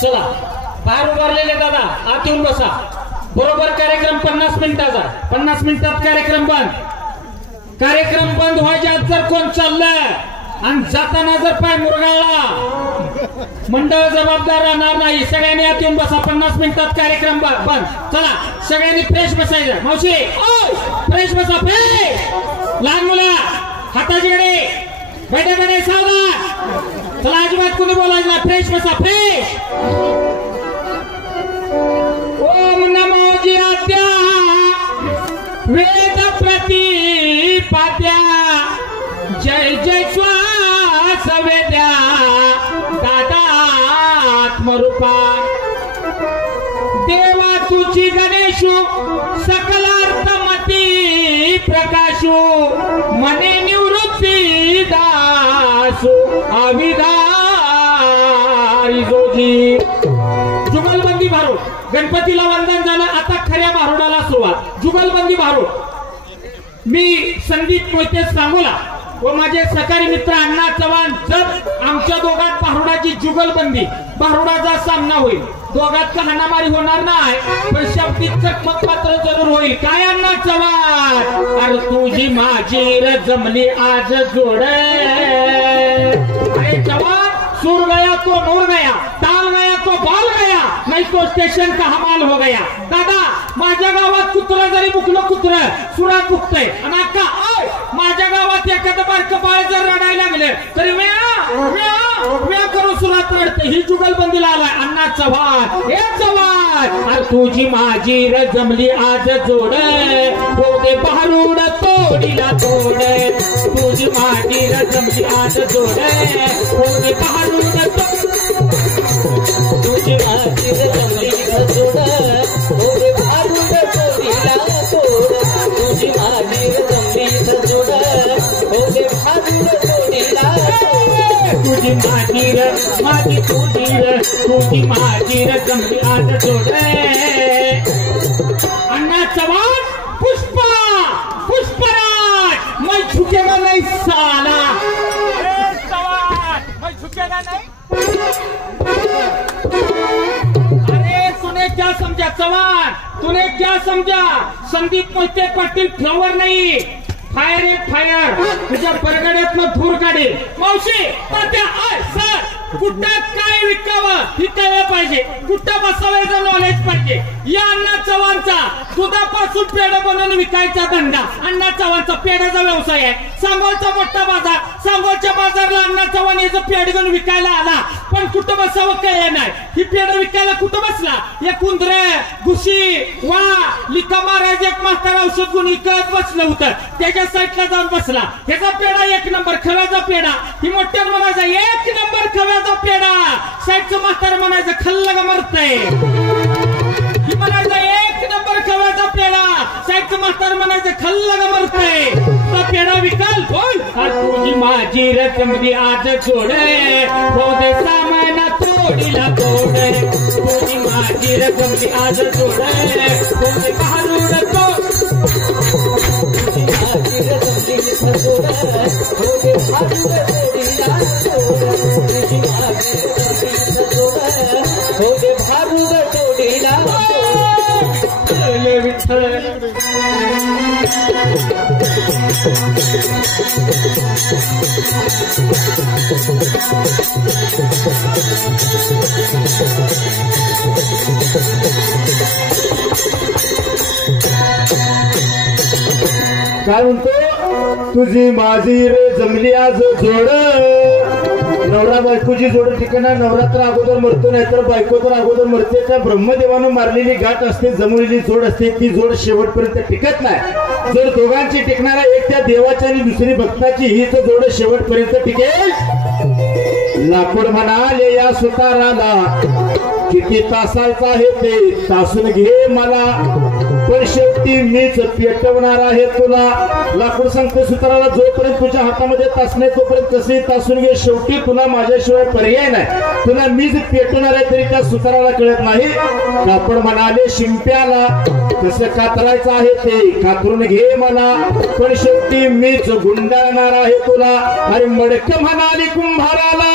चला बाहेर उभारलेले दादा आत येऊन बसा. बरोबर कार्यक्रम 50 मिनिटाचा. 50 मिनिटात कार्यक्रम बंद. कार्यक्रम बंद व्हायच्या आत जर कोण चाललं आणि जाताना जर पाय मुरगाळला मंडळ जबाबदार राहणार नाही. सगळ्यांनी आत येऊन बसा. 50 मिनिटात कार्यक्रम बंद. चला सगळ्यांनी फ्रेश बसायचं. मावशी फ्रेश बसा. फ्रेश लहान मुलं हाताची कडे बैठे बैठे सावधान. चला अजिबात कोणी बोलायचं नाही. फ्रेश बसा. फ्रेश. ओम नमो जियात्या वेद प्रतिपाद्या जय जय श्वास वेद्या दादात्मरूपा देवा तुझी गणेशू सकलार्थमती प्रकाशू मने निवृत्ती दासू अविधारी जोजी. जुगलबंदी भारूड. गणपतीला वंदन झालं. आता खऱ्या भारुडाला सुरुवात. जुगलबंदी भारूड. मी संदीप मोहिते सांगोला व माझे सहकारी मित्र अण्णा चव्हाण. जर आमच्या दोघात भारुडाची जुगलबंदी भारुडाचा सामना होईल. दोघात हाणामारी होणार नाही पण शब्दिक चकमक मात्र जरूर होईल. काय अण्णा चव्हाण. अरे तुझी माझी र जमली आज जोड. अरे चव्हाण सुर गया तो नूर गया, ताल गया तो बाल गया, नहीं तो स्टेशन का हमाल हो गया. दादा माझ्या गावात कुत्रा जरी बुकलं कुत्र सुरात बुकतंय आणि अक्का माझ्या गावात एखादं बारकं बाळ जर रडायला लागले तरी म्या करून सुरात रडते. ही जुगलबंदीला आलाय अण्णा चव्हाण. हे चव्हाण अरे तुझी माझी र जमली आज जोड होते भारूड तोडीला तोड. तुझी माझी र जमली आज जोड होते भारूड तुझी माझी र जमली जोड होते भारूड तोडीला तोड. तुझी माझी र जमली जोड होते भारूड तोडीला तोड. तुझी माझी र माझी तुझी माझी र जमली आज जोड. अण्णा चव्हाण पुष्पा पुष्पराज मैं झुकेगा नहीं साला. चव्हाण मैं झुकेगा नहीं. अरे तूने क्या समझा चव्हाण. तूने क्या समझा. संदीप मोहिते पाटील फ्लॉवर नाही फायर एंड फायर. तुझ्या परगड्यातनं धूर काढेल. मावशी तात्या सर कुठं काय विकावं ही कळलं पाहिजे. कुठं बसवायचं नॉलेज पाहिजे. या अण्णा चव्हाणचा दुधापासून पेढा बनवून विकायचा धंदा. अण्णा चव्हाणचा पेढ्याचा व्यवसाय आहे. सांगोलचा मोठा बाजार. सांगोलच्या बाजारला अण्णा चव्हाण याचं पेढ घेऊन विकायला आला पण कुठं बसावं कळलं नाही. ही पेढ विकायला कुठं बसला. एक उंदर घुशी वा लिका महाराज एक म्हातारा औषध गुण विकत बसलं होतं. त्याच्या साईडला जाऊन बसला. ह्याचा पेढा एक नंबर खव्याचा पेढा. ही मोठ्या म्हणायचा एक नंबर खव्याचा पेढा. साईडचं म्हातारा म्हणायचं खाल्लं का मरतय. ही म्हणायचं एक नंबर खव्याचा पेढा. साईडचं म्हातारा म्हणायचं खाल्लं का मरतय. तो पेढा विकाल बोल. तुझी माझी रचमली आज जोड होते सामाना तोडीला तोड. तुझी माझी रचमली आज जोड होते भारूड तोड. तुझी माझी रचमली जोड होते भारूड तोडीला तोड. तुझी माझी रचमली जोड होते भारूड तोडीला तोड. विठ्ठल काय म्हणतो. तुझी माझी रे जमली आज जोड. नवरा बायकोची जोड ठिकाणा. नवरात्र अगोदर मरतो नाही तर बायको तर अगोदर मरते. त्या ब्रह्मदेवानं मारलेली गाठ असते जमलेली जोड असते. ती जोड शेवटपर्यंत टिकत नाही. जर दोघांची टिकणारा एक त्या देवाची आणि दुसरी भक्ताची हीच जोड शेवटपर्यंत टिकेल. लाकूड म्हणाले या सुताराला किती तासाचा आहे ते तासून घे मला, पण शेवटी मीच पेटवणार आहे तुला. लाकूड सांगतो सुताराला, जोपर्यंत तुझ्या हातामध्ये तास नाही तोपर्यंत कसे तासून घे, शेवटी तुला माझ्याशिवाय पर्याय नाही, तुला मीच पेटवणार आहे. तरी त्या सुताराला कळत नाही. कापड म्हणाले शिंप्याला, कसं कातरायचं आहे ते कातरून घे मला, पण शेवटी मीच गुंडाळणार आहे तुला. अरे मडक म्हणाली कुंभाराला,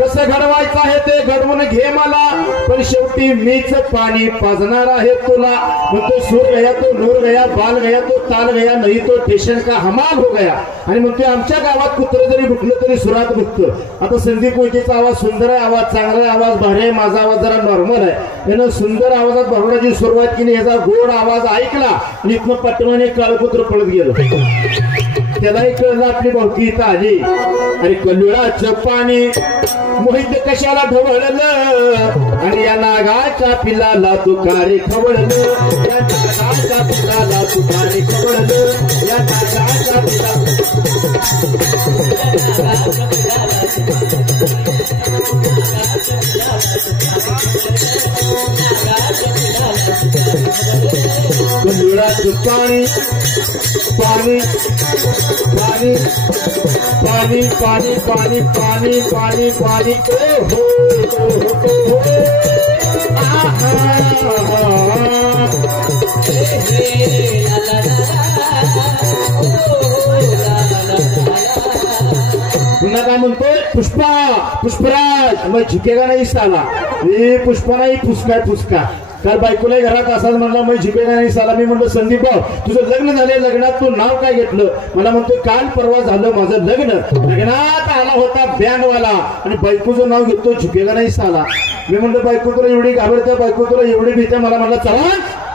कसं घडवायचं आहे ते घडवून घे मला, पण शेवटी मीच पाणी पाजणार आहे तुला. मग तो सूर गया, तो नूर गया, बाल गया, तो ताल गया, नाही तो स्टेशन का हमाल हो गया. आणि मग ते आमच्या गावात कुत्र जरी भुकलं तरी सुरात भुकतं. आता संदीप मोहितेचा आवाज सुंदर आहे, आवाज चांगला आहे, आवाज भारी आहे, माझा आवाज जरा नॉर्मल आहे. यानं सुंदर आवाजात बरोडाची सुरुवात केली, याचा गोड आवाज ऐकला आणि इथनं पटवाने काळकुत्र पळत गेलो. त्यालाही कळलं आपली भावकी इथं आली. अरे कल्लुळाचं पाणी मोहित कशाला ढवळलं, आणि या नागाच्या पिल्लाला तुकारे खवळलं, या नागाच्या पिल्लाला तुकारे खवळलं, या नागाच्या पिल्लाला कल्लुळाचं पाणी पाणी पाणी पाणी पाणी पाणी पाणी पाणी पाणी पुन्हा काय म्हणतोय, पुष्पा पुष्पराज मग झुकेगा नाही साला. हे पुष्पा नाही, फुसका फुसका. काल बायकोला घरात असाच म्हणला, मग झुकेगा नाही साला. मी म्हणलं संदीप भाऊ तुझं लग्न झाले, लग्नात तू नाव काय घेतलं. मला म्हणतो काल परवा झालं माझं लग्न, लग्नात आला होता बँडवाला आणि बायकोचं नाव घेतो झुकेगा नाही साला. मी म्हणलं बायको तुला एवढी घाबरते, बायको तुला एवढी भीते. मला म्हणलं चला,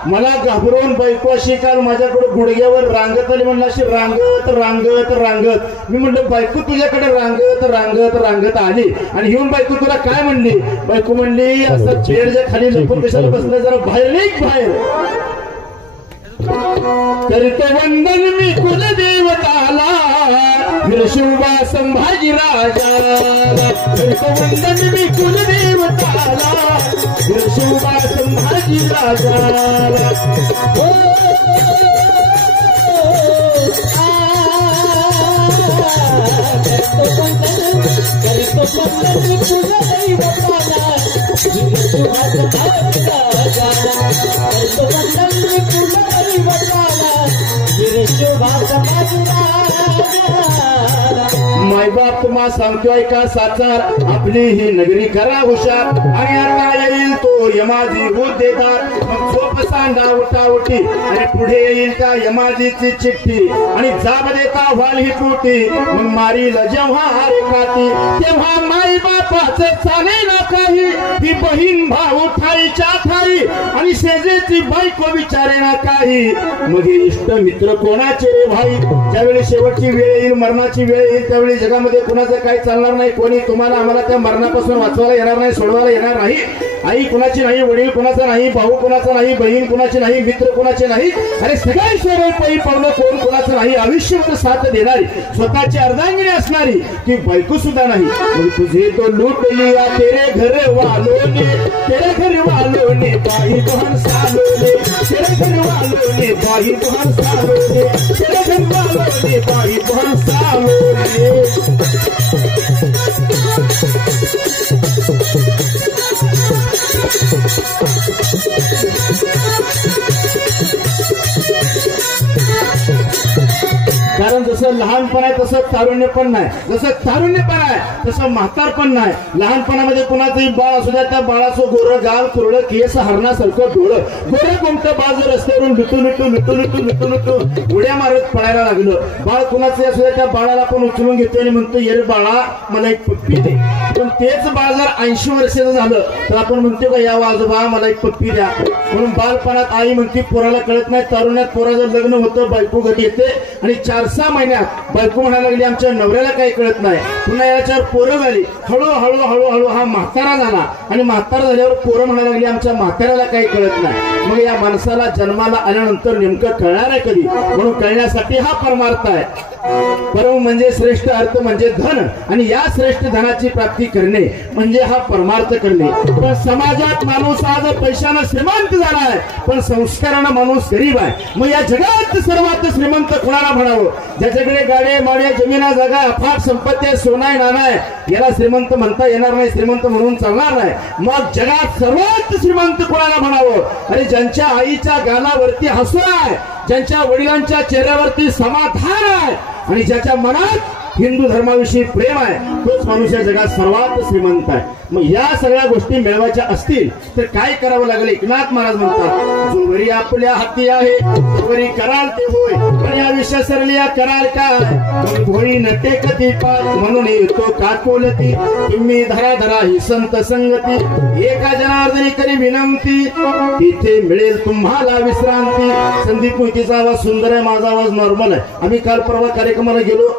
मला घाबरवून बायको अशी काल माझ्याकडे गुडघ्यावर रांगत आली, म्हणलं अशी रांगत रांगत रांगत. मी म्हणलं बायको तुझ्याकडे रांगत रांगत रांगत आली आणि येऊन बायको तुला काय म्हणली. बायको म्हणली असं चेअरच्या खाली लपून कशाला बसलं, जरा बाहेर निघ बाहेर. करीत वंदन मी कुलदेवताला, वीरशिवबा संभाजी राजाला. करीत वंदन मी कुलदेवताला, वीरशिवबा संभाजी राजाला. मायबाप तुम्हा सांगतोय का साचार, आपली ही नगरी करा हुशार, आणि आता येईल तो यमाजी मुद्देदार. मग झोप सांगा उठाउठी, आणि पुढे येईल त्या यमाजीची चिठ्ठी, आणि जाब देता व्हाल ही तुटी. मग मारील जेव्हा हारेकाती, तेव्हा माई बापाचं चाले ना काही. ही बहीण भाऊ ठाईच्या ठाई, आणि शेजेची बायको विचारे ना काही. मग हे इष्ट मित्र कोणाचे रे भाई. ज्यावेळी शेवटची वेळ येईल, मरणाची वेळ येईल, त्यावेळी जगामध्ये कुणाचं काही चालणार नाही. कोणी तुम्हाला आम्हाला त्या मरणापासून वाचवायला येणार नाही, सोडवायला येणार नाही. आई कुणाची नाही, वडील कुणाचा नाही, भाऊ कुणाचा नाही, बहीण कुणाची नाही, मित्र कुणाचे नाही. अरे सगळे सोडून पै पावलं कोण कुणाचं नाही. आयुष्यभर साथ देणारी, स्वतःची अर्धांगिनी असणारी ती बायको सुद्धा नाही. तुझे तो लूट लिया तेरे घर वालों ने, तेरे घर वालों ने बाई बहन सालों ने, तेरे घर वालों ने बाई बहन सालों ने, तेरे घर वालों ने बाई बहन सालों ने. कारण जसं लहानपण आहे तसं तारुण्य पण नाही, जसं तारुण्यपण आहे तसं म्हातारपण नाही. लहानपणामध्ये कुणाचंही बाळ असू द्या, त्या बाळाचं गोरं गाल कुरडं केस हरणासारखं डोळं, गोरं कोणतं बाळ जर रस्त्यावरून लुटू लुटू लुटू लुटू लुटू लुटू उड्या मारत पडायला लागलं. बाळ कुणाचं असू द्या, त्या बाळाला पण उचलून घेतो आणि म्हणतो ये बाळा मला एक पप्पी दे. पण तेच बाळ जर 80 वर्षाचं झालं तर आपण म्हणतो का या आजोबा मला एक पप्पी द्या. म्हणून बालपणात आई म्हणते पोराला कळत नाही. तारुण्यात पोराचं लग्न होतं, बायको घरी येते आणि 4-6 महिन्यात बायको म्हणायला लागली आमच्या नवऱ्याला काही कळत नाही. पुन्हा याच्यावर पोरं झाली, हळूहळू हळूहळू हा म्हातारा झाला आणि म्हातारा झाल्यावर पोरं म्हणायला लागली आमच्या म्हाताऱ्याला काही कळत नाही. मग या माणसाला जन्माला आल्यानंतर नेमकं कळणार आहे कधी, म्हणून कळण्यासाठी हा परमार्थ आहे. परम म्हणजे श्रेष्ठ अर्थ म्हणजे धन आणि या श्रेष्ठ धनाची प्राप्ती करणे म्हणजे हा परमार्थ करणे. पण समाजात माणूस आज पैशानं श्रीमंत झालाय पण संस्कारानं माणूस गरीब आहे. मग या जगात सर्वात श्रीमंत कोणाला म्हणावं? ज्याच्याकडे गाड्या माड्या जमिना जागा अफाट संपत्ती आहे, सोनाय नानाय, याला श्रीमंत म्हणता येणार नाही, श्रीमंत म्हणून चालणार नाही. मग जगात सर्वात श्रीमंत कोणाला म्हणावं? अरे ज्यांच्या आईच्या गालावरती हसू आहे, ज्यांच्या वडिलांच्या चेहऱ्यावरती समाधान आहे आणि ज्याच्या मनात हिंदू धर्माविषयी प्रेम आहे तोच माणूस या जगात सर्वात श्रीमंत आहे. मग या सगळ्या गोष्टी मिळवायच्या असतील तर काय करावं लागेल? एकनाथ महाराज म्हणतात, जोवरी आपल्या हाती आहे तोवरी कराल ते होय, पण या विषय सरलिया कराल काय? होई नटे कधी पाय म्हणून येतो काकोलती, तुम्ही धरा धरा ही संत संगती, एका जनार्दनी करी विनंती, तिथे मिळेल तुम्हाला विश्रांती. संदीप मोहितेचा आवाज सुंदर आहे, माझा आवाज नॉर्मल आहे. आम्ही काल परवा कार्यक्रमाला गेलो,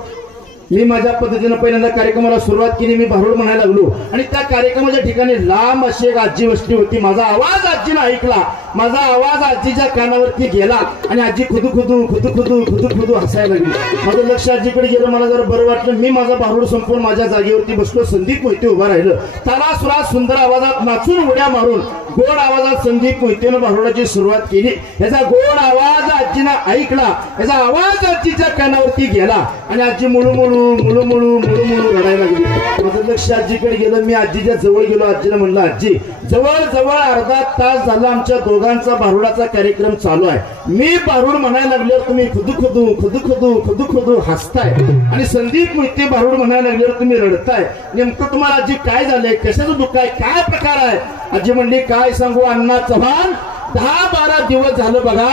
मी माझ्या पद्धतीने पहिल्यांदा कार्यक्रमाला सुरुवात केली. मी भारूड म्हणायला लागलो आणि त्या कार्यक्रमाच्या ठिकाणी लांब अशी एक आजी बसली होती. माझा आवाज आजीनं ऐकला, माझा आवाज आजीच्या कानावरती गेला आणि आजी खुदू खुदू खुदू खुदू खुदू खुदू हसायला लागली. माझं लक्ष आजीकडे गेलं, मला जरा बरं वाटलं. मी माझा भारूड संपून माझ्या जागेवरती बसलो. संदीप मोहिते उभा राहिलं. ताला सुरात सुंदर आवाजात नाचून उड्या मारून गोड आवाजात संदीप मोहितेनं भारूडाची सुरुवात केली. याचा गोड आवाज आजीनं ऐकला, याचा आवाज आजीच्या कानावरती गेला आणि आजी मुळू मुळू मुळू मुळू मुळू मुळू रडायला लागली. माझं लक्ष आजीकडे गेलं. मी आजीच्या जवळ गेलो. आजीला म्हणलं, आजी जवळ जवळ अर्धा तास झाला आमच्या दोघांचा भारूडाचा कार्यक्रम चालू आहे. मी भारूड म्हणायला लागल्यावर तुम्ही खुदू खुदू खुदू खुदू खुदू खुदू हसताय आणि संदीप मोहिते भारूड म्हणायला लागल्यावर तुम्ही रडताय. नेमकं तुम्हाला आजी काय झालंय? कशाचं दुःख आहे? काय प्रकार आहे? आजी म्हणली, काय सांगू अण्णा चव्हाण, 10-12 दिवस झालं बघा,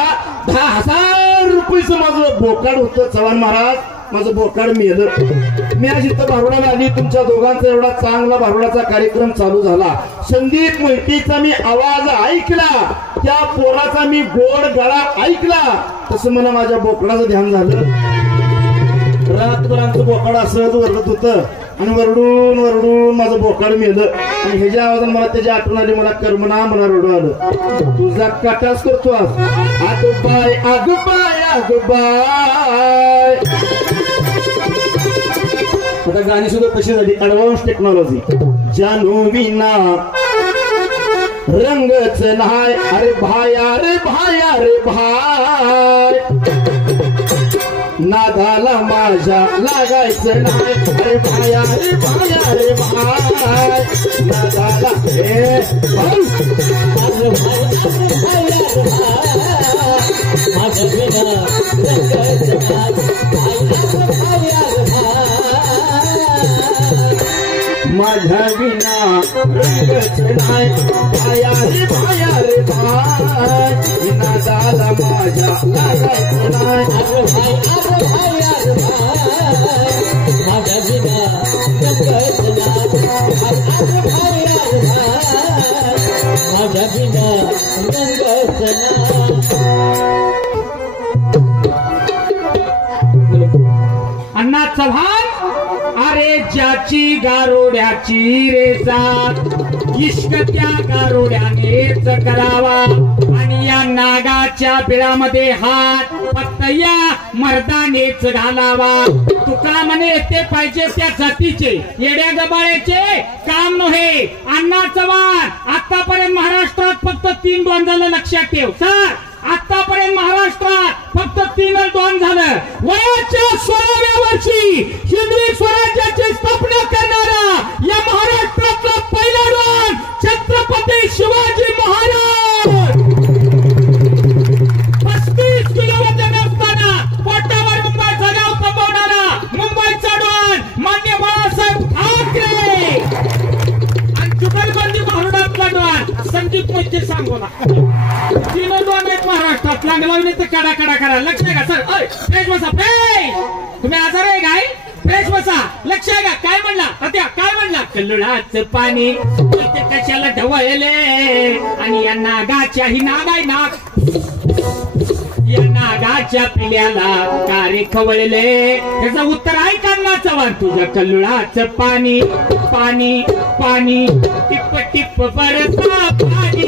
10,000 रुपयेचं माझं बोकाड होतं चव्हाण महाराज, माझं बोकाड मेलं. मी आज इथं भारूडाला आली, तुमच्या दोघांचा एवढा चांगला भारूडाचा कार्यक्रम चालू झाला. संदीप मोहितेचा मी आवाज ऐकला, त्या पोराचा मी गोड गळा ऐकला, तसं मला माझ्या बोकडाचं ध्यान झालं. रातभर आमचं बोकाड असंच वरडत होतं आणि वरडून वरडून माझं बोकाड मेलं आणि ह्याच्या आवाजाने मला त्याची आठवण आली. मला कर्मना मला रडू आलं. तुझा काटाच करतो आज. आगबाय आगबाय आगबाय. आता गाणी सुद्धा कशी झाली, ऍडव्हान्स टेक्नॉलॉजी. जानू विना रंगच नाही, अरे भाय अरे भाय अरे भाय, नादाला माझ्या लागायचं नाही, अरे भाय अरे भाय अरे भाय, नादाला हे माझ्या विना रंगच नाही, भाया रे भाया रे भाय, नादाला माझ्या लागायचं नाही, अरे भाय अरे भाया रे भाय, माझ्या विना रंगच नाही, अरे भाया रे भाय, माझ्या विना रंगच नाही. अण्णा चव्हाण, अरे ज्याची गारोड्याची रे जात, इश्क त्या गारोड्यानेच करावा आणि या नागाच्या बिळामध्ये हात फक्त या मर्दानेच घालावा. तुका म्हणे ते पाहिजे त्या जातीचे, येड्या गबाळ्याचे काम नव्हे. अण्णा चव्हाण, आतापर्यंत महाराष्ट्रात फक्त 3 डॉन झालं, लक्षात ठेव सर. आतापर्यंत महाराष्ट्रात फक्त 3 डॉन झालं. वयाच्या 16व्या वर्षी हिंदवी स्वराज्याची स्थापना करणारा या महाराष्ट्रातला पहिला डॉन छत्रपती शिवाजी महाराज. 35 किलो वजन असताना पोटावर मुंबईचा गाव थांबवणारा मुंबईचा डॉन मान्य बाळासाहेब ठाकरे आणि जुगलबंदी भारूडातला डॉन संदीप मोहिते सांगोला. 3 डॉन आहेत महाराष्ट्रात. लागलावणी तर कडा कडा करा. लक्ष आहे का सर? फ्रेश बसा, फ्रेश. तुम्ही आजार आहे काय? फ्रेश बसा. लक्ष आहे का? काय म्हणला त्या? काय म्हणला? कल्लुळाचं पाणी कशाला ढवळले आणि या नागाच्या ही नाग आहे नाग, या नागाच्या पिल्याला कारे खवळले. त्याचं उत्तर आहे का अण्णा चव्हाण? तुझ्या कल्लुळाचं पाणी पाणी पाणी टिप टिप बरसा पाणी,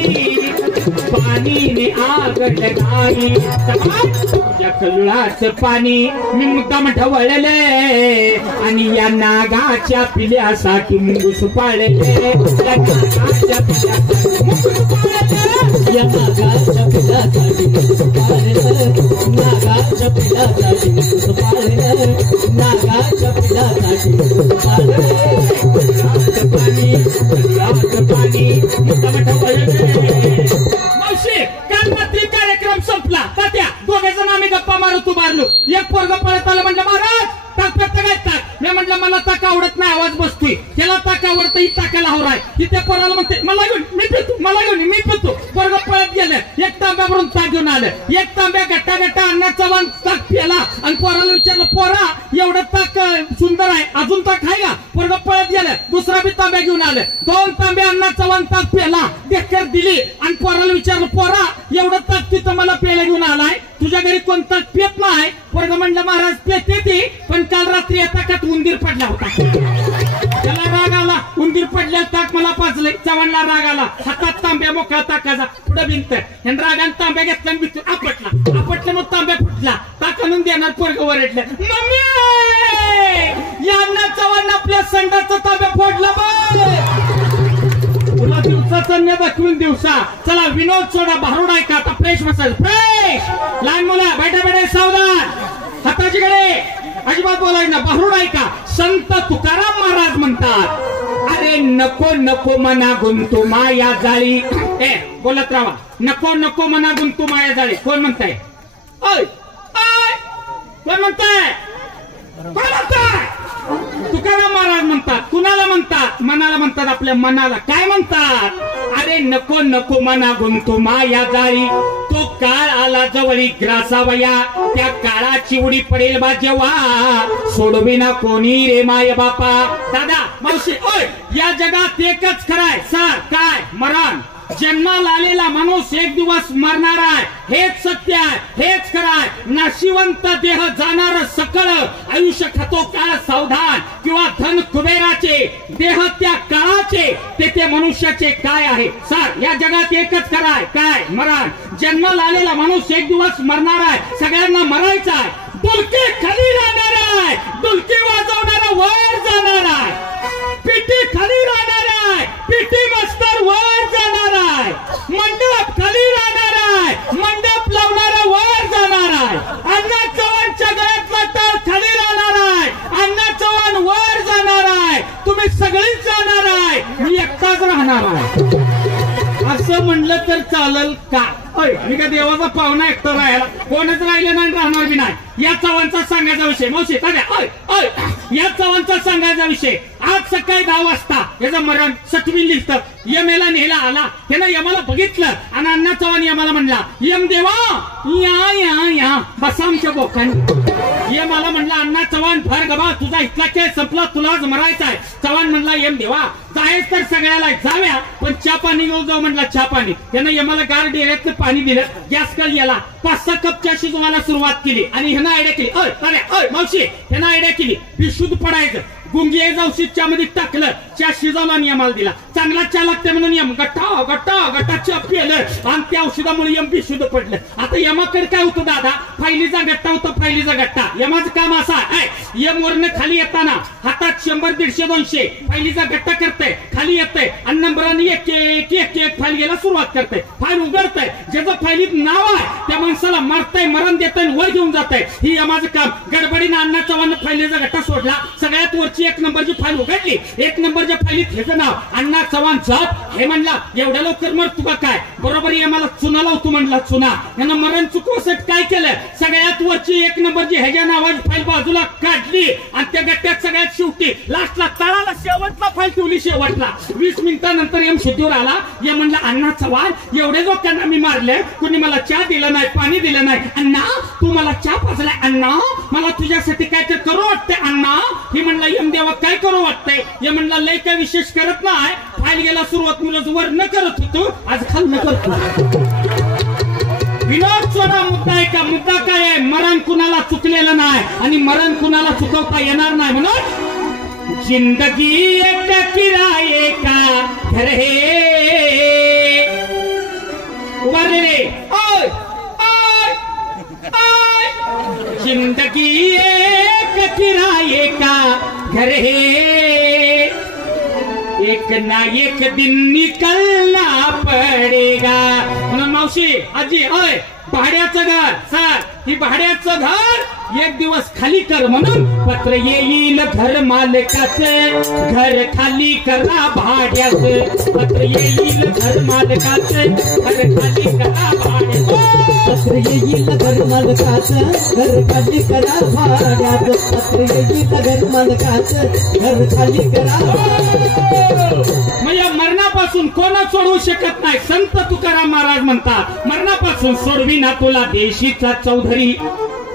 पाणीने आग लगाई. माझ्या कल्लाचं पाणी मी मुद्दाम ढवळले आणि या नागाच्या पिल्यासाठी मुंगूस पाळले या नागाच्या पिल्यासाठी मुंगूस पाळले या नागाच्या पिल्यासाठी मुंगूस पाळले नागाच्या पिल्यासाठी मुंगूस पाळले नागाच्या पिल्यासाठी मुंगूस पाळले पाणी मुद्दाम ढवळले मावशी काल रात्री कार्यक्रम संपला तात्या दोघे जण आम्ही गप्पा मारत उभारलो एक पोरग पळत आलं म्हटलं महाराज ताक पेटतं काय ताक मी म्हटलं मला ताक आवडत नाही आवाज बसतोय त्याला ताक आवडतं ही ताकाला हवराय की त्या पोराला म्हणते मला घेऊन मी पितो मला घेऊन मी पितो पोरग पळत गेलं एक तांब्यावरून ताक घेऊन आलं एक तांब्या गट्टा गट्टा अन्नाचा वाण ताक प्याला आणि पोराला विचारलं पोरा एवढं ताक सुंदर आहे अजून ताक आहे का पोरग पळत गेलं दुसरा बी तांब्या घेऊन आलं 2 तांब्या अन्नाचा वाण ताक प्याला डेक्कर दिली आणि पोराला विचारलं पोरा एवढं ताक तिथं मला प्यायला घेऊन आलाय तुझ्या घरी कोण ताक पित नाही पोरग म्हणलं महाराज पिते ती पण काल रात्री या ताकात उंदीर पडला होता त्याला राग आला उंदीर पडलेला ताक मला पाजले चव्हाणला राग आला हातात तांब्या मोकळा ताकाचा पुढे भिंत आणि रागाने तांब्या घेतला भिंतून आपटला मग तांब्या फुटला ताक आणून देणार पोरग ओरडलं मम्मी यांना चव्हाण आपल्या संडाचा तांब्या फोडला बघ तुला दिवसाचा न दाखवून दिवसा चला विनोद सोडा भारूड ऐका आता फ्रेश मसाज फ्रेश लहान मुलं बैठा बैठा सावधान हाताची कडे अजिबात बोलायचं ना भारूड ऐका संत तुकाराम महाराज म्हणतात अरे नको नको मना गुंतू माया जाळी बोलत राहा नको नको मना गुंतू माया जाळी कोण म्हणताय कोण म्हणताय तुकाराम महाराज म्हणतात कुणाला म्हणतात मनाला म्हणतात आपल्या मनाला काय म्हणतात अरे नको नको मना गुंतू माया जाळी तो काळ आला जवळी ग्रासावया त्या काळाची उडी पडेल बा जेव्हा सोडविना कोणी रे माय बापा दादा मावशी ओय या जगात एकच खराय सर काय मरण जन्माला आलेला माणूस एक दिवस मरणार आहे हेच सत्य आहे हेच खरं आहे नाशिवंत देह जाणार सकळ आयुष्य खातो काळ सावधान किंवा धन कुबेराचे देह त्या काळाचे ते मनुष्याचे काय आहे सर या जगात एकच खरं आहे काय मरण जन्माला आलेला माणूस एक दिवस मरणार आहे सगळ्यांना मरायचं आहे डुलके खाली राहणार आहे डुलके वाजवणारा वर जाणार आहे पिटी खाली राहणार आहे पिटी मास्तर वर जाणार आहे मंडप खाली राहणार आहे मंडप लावणारा वर जाणार आहे अण्णा चव्हाणच्या गळ्यातला टाळ खाली राहणार आहे अण्णा चव्हाण वर जाणार आहे तुम्ही सगळीच जाणार आहे मी एकटाच राहणार आहे असं म्हणलं तर चालेल का मी का देवाचा पाहुणा एकटा राहायला कोणच राहिलं नाही राहणार बी नाही या चव्हाणचा सांगायचा विषय मावशी या चव्हाणचा सांगायचा विषय आज सकाळी 10 वाजता याचं मरण सटवीन लिहितं यमेला नेला आला त्यानं यमाला बघितलं आणि अण्णा चव्हाण यमाला म्हणला यम देवा या या या बसा आमच्या बोखांनी यमाला म्हणला अण्णा चव्हाण फार गबा तुझा इथला खेळ संपला तुलाच मरायचा आहे चव्हाण म्हणला यम देवा जायच तर सगळ्याला जाव्या पण चहा पाणी घेऊन जाऊ म्हणला चहा पाणी त्यानं यमाला गार डेऱ्यातलं पाणी दिलं गॅस कल याला 5-6 कप चहा शिजवायला सुरुवात केली आणि ह्यानं आयडिया केली मावशी ह्यानं आयडिया केली विशुद्ध पडायचं गुंगी औषध चहा मध्ये टाकलं चहा शिजवला आणि यमाला दिला चांगला चहा लागते म्हणून यम गट्टा गट्टा गट्टा चहा पिलं आणि त्या औषधामुळे यम विशुद्ध पडलं आता यमाकडे काय होतं दादा फायलीचा गट्टा होता फायलीचा गट्टा यमाचं काम असं आहे यम वरनं खाली येताना हातात 100-150-200 फायलीचा गट्टा करतंय खाली येतंय आणि नंबराने एक फाईल घ्यायला सुरुवात करतंय फाईल उघडतंय ज्याचं फायलीत नाव आहे त्या माणसाला मारतंय मरण देतंय वर घेऊन जातंय ही यमाचं काम गडबडीनं अण्णा चव्हाण फायलीचा गट्टा सोडला सगळ्यात वरची 1 नंबरची फाईल उघडली 1 नंबरच्या फाईलीत ह्याचं नाव अण्णा चव्हाण जप हे म्हणला एवढ्या लवकर मर तुका काय बरोबर यमाला चुना लावतो म्हणला चुना यानं मरण चुकवसाठी काय केलं सगळ्यात वरची 1 नंबरची ह्याच्या नावाची फाईल बाजूला काढली आणि त्या गट्ट्यात सगळ्यात शेवटी लास्टला तळाला शेवटला फाईल ठेवली शेवटला 20 मिनिटानंतर यम शुद्धीवर आला यम म्हणला अण्णा चव्हाण एवढे लोकांना मी मारले कुणी मला चहा दिला नाही पाणी दिलं नाही अण्णा तू मला चहा पाजलाय अण्णा मला तुझ्यासाठी काय तर करू वाटते अण्णा ही म्हणला यम देवा काय करू वाटतंय या म्हणला लय काय विशेष करत नाही फाईल गेला सुरुवात मुलं वर न करत होतो आज खाल न करतो विनोद सोडा मुद्दा आहे का मुद्दा काय आहे मरण कुणाला चुकलेलं नाही आणि मरण कुणाला चुकवता येणार नाही म्हणून जिंदगी एक किराये का घर है उभारले रे ओय ओय ओय जिंदगी एक किराए का घर है, एक ना एक दिन निकलना पडेगा. म्हणून मावशी आजी अय भाड्याचं घर सर, ही भाड्याचं घर एक दिवस खाली कर म्हणून पत्र येईल घर मालकाचं, घर खाली करा भाड्याचं. पत्र येईल घर मालकाचं, घर खाली करा भाड्याचं. पत्र येईल घर मालकाचं, घर खाली करा भाड्याचं. पत्र येईल घर मालकाचं, घर खाली करा. म्हणजे मरणापासून कोणा सोडवू शकत नाही. संत तुकाराम महाराज म्हणतात मरणापासून सोडवी ना तुला देशीचा चौधरी.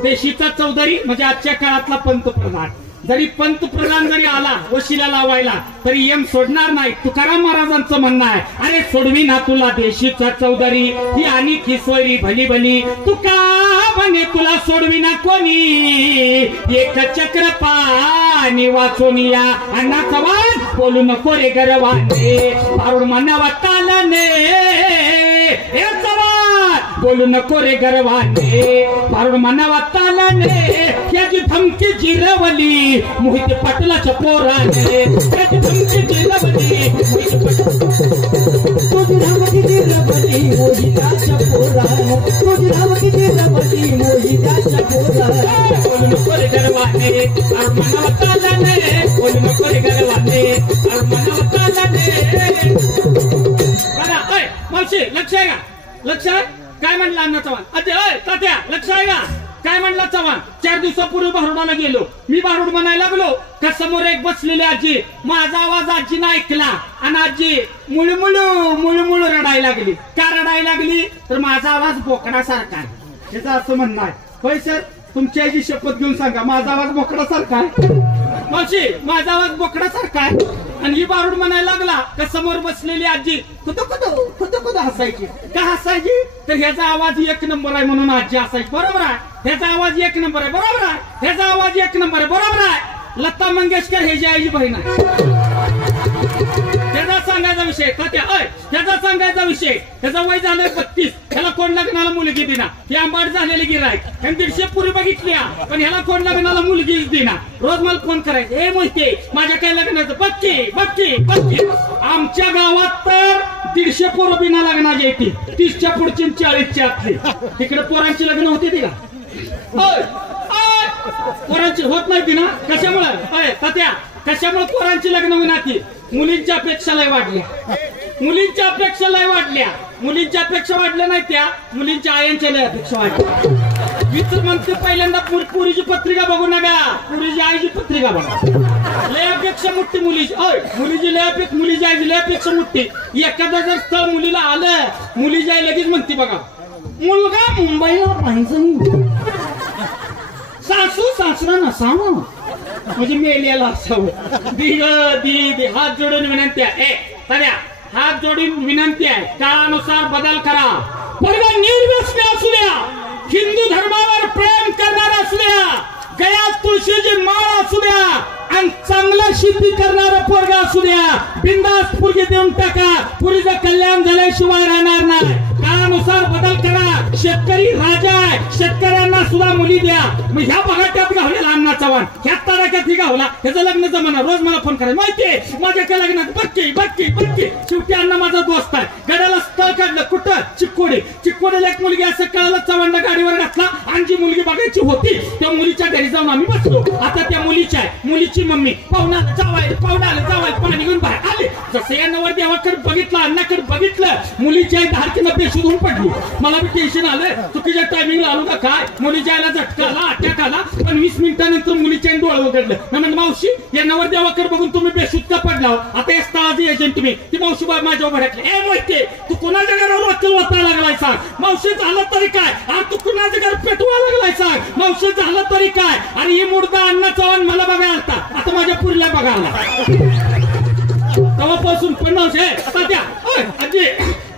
देशीचा चौधरी म्हणजे आजच्या काळातला पंतप्रधान. जरी पंतप्रधान जरी आला वशिला लावायला तरी यम सोडणार नाही. तुकाराम महाराजांचं म्हणणं आहे अरे सोडवी ना तुला देशीचा चौधरी, ही आणि किसोरी भली भली तुका म्हणे तुला सोडवी ना कोणी. एक चक्र पाणी वाचून या अण्णा चव्हाण बोलू नको रे गरवाने. भारूड म्हणावा तालने हे चव्हाण बोलू नको रे गरवाने. भारूड म्हणावा तालने त्याची धमकी जिरवली मोहित पाटलाच्या पोराने. त्याची धमकी जिरवली मोहित तुझी धमकी जिरवली मोहिताच्या पोराने. तुझी धमकी जिरवली मोहिताच्या पोराने. बोलू नको रे गरवाने. भारूड म्हणावा तालने बोलू नको रे गरवाने. भारूड म्हणावा तालने. बघा अय मावशी लक्ष आहे का? लक्ष आहे काय म्हणला अण्णा चव्हाण? अरे अय तात्या लक्ष आहे का? काय म्हणला चव्हाण? 4 दिवसापूर्वी भारुडाला गेलो. मी भारुड म्हणायला लागलो का समोर एक बसलेली आजी माझा आवाज आजीनं ऐकला आणि आजी मुळमुळू मुळमुळू रडायला लागली. का रडायला लागली तर माझा आवाज बोकडासारखा आहे. त्याचं असं म्हणणं आहे. होय सर तुमची आईची शपथ घेऊन सांगा माझा आवाज बोकडासारखा आहे. मावशी माझा आवाज बोकडासारखा आहे. आणि ही भारुड म्हणायला लागला का समोर बसलेली आजी खुद हसायची. का हसायची तर ह्याचा आवाज 1 नंबर आहे म्हणून आजी हसायची. बरोबर आहे. ह्याचा आवाज 1 नंबर आहे. बरोबर आहे. ह्याचा आवाज 1 नंबर आहे. बरोबर आहे. लता मंगेशकर ह्याची आईची बहीण आहे. त्याचा सांगायचा विषय तात्या अय त्याचा सांगायचा विषय. त्याचा वय झालंय 32. ह्याला कोण लग्नाला मुलगी देना. ही आंबाट झालेली गिरायक. आणि 150 पूर्वी बघितल्या पण ह्याला कोण लग्नाला मुलगीच देना. रोज मला फोन करायचं हे माहितीये माझ्या काय लग्नाचं बक्की बक्की बक्की. आमच्या गावात तर 150 पोरं बिना लग्नाची येते. 30च्या पुढची 40च्या आतली. तिकडे पोरांची लग्न होती ती का? पोरांची होत नाही ती ना. कशामुळे अय तात्या कशामुळे पोरांची लग्न होईनाती? मुलींच्या अपेक्षा लय वाढल्या. मुलींच्या अपेक्षा लय वाढल्या. मुलींच्या अपेक्षा वाढल्या नाही त्या मुलींच्या आयांच्या लय अपेक्षा वाढल्या. मी तर म्हणते पहिल्यांदा पुरीची पत्रिका बघू नका. पुरीची आईची पत्रिका बघा. लय अपेक्षा मोठी मुलीची. अय मुलीची लय अपेक्षा मुलीची आईची लय अपेक्षा मोठी. एखादा जर स्थळ मुलीला आलं मुलीची आई लगेच म्हणते बघा मुलगा मुंबईला पाहिजे. सासू सासरा नसावं म्हणजे मेलेला असावं. दी हात जोडून विनंती आहे. सगळ्या हात जोडून विनंती आहे काळानुसार बदल करा. पोरगा निर्व्यसनी असू द्या, हिंदू धर्मावर प्रेम करणारा असू द्या, गळ्यात तुळशीची माळ असू द्या आणि चांगला शेती करणारा पोरगा असू द्या, बिंदास पोरगी देऊन टाका. पुरीचं कल्याण झाल्याशिवाय राहणार नाही. काळानुसार बदल करा. शेतकरी राजा आहे. शेतकऱ्यांना सुद्धा मुली द्या. मग ह्या बघाट्यात गावलेला अण्णा चव्हाण ह्या तारख्यात गावला ह्याचं लग्न जमाना. रोज मला फोन करायला माहितीये माझ्या काय लग्नात बक्की बक्की बक्की. शेवटी अण्णा माझा दोस्त आहे. गड्याला स्थळ काढलं कुठं चिक्कोडी. चिक्कोडीला एक मुलगी असं कळलं चव्हाणला गाडीवर घातला आणि जी मुलगी बघायची होती त्या मुलीच्या घरी जाऊन आम्ही बसलो. आता त्या मुलीची आहे मुलीची मम्मी पाहुणा जावाय पाणी घेऊन बाहेर आले. जसं या नवर देवाकडे बघितलं अण्णाकडे बघितलं मुलीची आई धारकीनं बेशुद्ध होऊन पडली. मला बी टेन्शन आलं चुकीच्या टायमिंगला आलो का काय. मुलीच्या आईला झटका आला अटॅक आला. पण 20 मिनिटानंतर मुलीच्या डोळं उघडलं. म्हणून मावशी या नवर देवाकडे बघून तुम्ही बेशुद्ध का पडला. आता या स्थळाचे एजंट तुम्ही. ती मावशी बाबा माझ्या भडकले. ए माहिती तू कोणाच्या घरावर वकील वाचायला लागलाय सांग. मावशी झालं तरी काय. तू कुणाच्या घर पेटवायला लागलाय सांग. मावशी झालं तरी काय. आणि ही मुर्दा अण्णा चव्हाण मला बघायला आलता. आता माझ्या पुरीला बघायला तेव्हापासून पण आता द्या आजी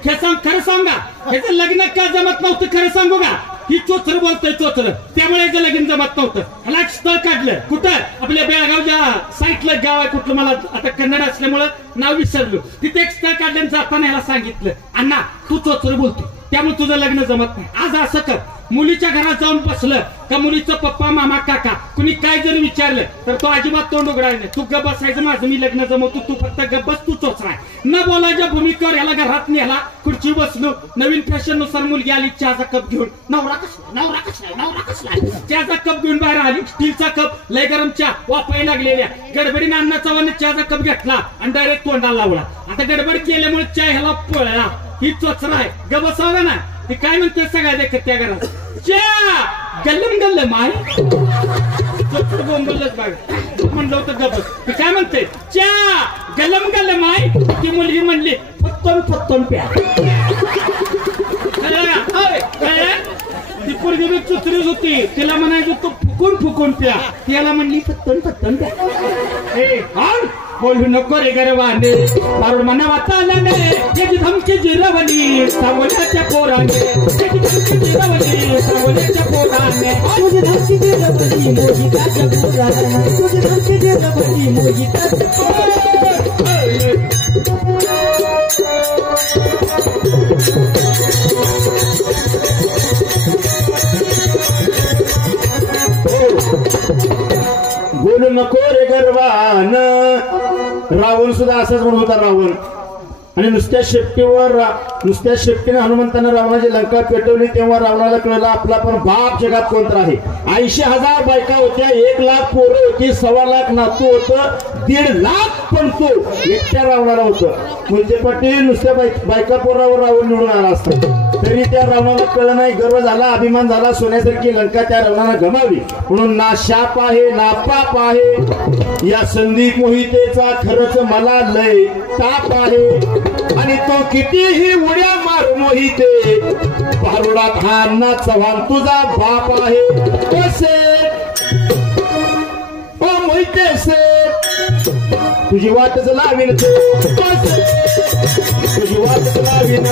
हे सांग खरं सांगा ह्याचं लग्न का जमत नव्हतं खरं सांगू का. ही चोचर बोलतोय चोचर त्यामुळे याचं लगीन जमत नव्हतं. ह्याला एक स्थळ काढलं कुठं आपल्या बेळगावच्या साईडला गाव आहे कुठलं मला आता कन्नड असल्यामुळं नाव विसरलो. तिथे एक स्थळ काढलं जाताना ह्याला सांगितलं अण्णा तू चोचर बोलतो त्यामुळे तुझं लग्न जमत नाही. आज असं कर मुलीच्या घरात जाऊन बसलं का मुलीचं पप्पा मामा काका कुणी काय जरी विचारलं तर तो अजिबात तोंड उघडायचं नाही. तू गप बसायचं, माझं मी लग्न जमवतो, तू फक्त गप बस, तू चोचराय. न बोलायच्या भूमिकेवर ह्याला घरात नेला, खुर्ची बसलो, नवीन फॅशन नुसार मुलगी आली चहाचा कप घेऊन, नवरा कसला चहाचा कप घेऊन बाहेर आली, स्टीलचा कप, लय गरम चहा वापायला लागलेल्या, गडबडीने अण्णाचा वाने चहाचा कप घेतला आणि डायरेक्ट तोंडाला लावला. आता गडबड केल्यामुळे चहा ह्याला पळला. ही चोचरा आहे, ग बसावं ना. ती काय म्हणते सगळ्या देखत त्या घरात, चहा गल्लम माय चोचर बोंबलच बाग म्हणलं होतं गबस. ती काय म्हणते, चहा गल्लम माय. ती मुलगी म्हणली फत्तन प्या. ती पोरगी बी चुचरीच होती, तिला म्हणायचं तू फुकून प्या. त्याला म्हणली फत्तन प्या. बोलू नको रे गरवाने, पारुड मना वाचाल्याने, याची धमकी जिरवली सांगोल्याच्या पोराने, याची धमकी जिरवली सांगोल्याच्या पोराने. तुझी धमकी जिरवली मोहिताच्या पोराने, तुझी धमकी जिरवली मोहिताच्या पोराने. बोलू नको रे गर्वान. रावण सुद्धा असाच म्हणत होता. रावण आणि नुसत्या शेपटीने हनुमंतानं रावणाची लंका पेटवली तेव्हा रावणाला कळलं आपला पण बाप जगात कोणतर आहे. 80,000 बायका होत्या, 1 लाख पोरं होती, 1.25 लाख नातू होतं, 1.5 लाख पण तो एकट्या रावणाला होतं. म्हणजे पाटील नुसत्या बायका पोरावर रावण निवडून आला असता तरी त्या रावणाला कळलं नाही. गर्व झाला, अभिमान झाला, सोन्यासारखी लंका त्या रावणानं गमावली. म्हणून ना शाप आहे ना पाप आहे, या संदीप मोहितेचा खरंच मला लय ताप आहे. आणि तो कितीही उड्या मार मोहिते, भारुडात हा अण्णा चव्हाण तुझा बाप आहे. ओ मोहिते से तुझी वाटच लावीन, तुझी वाटच लावीन,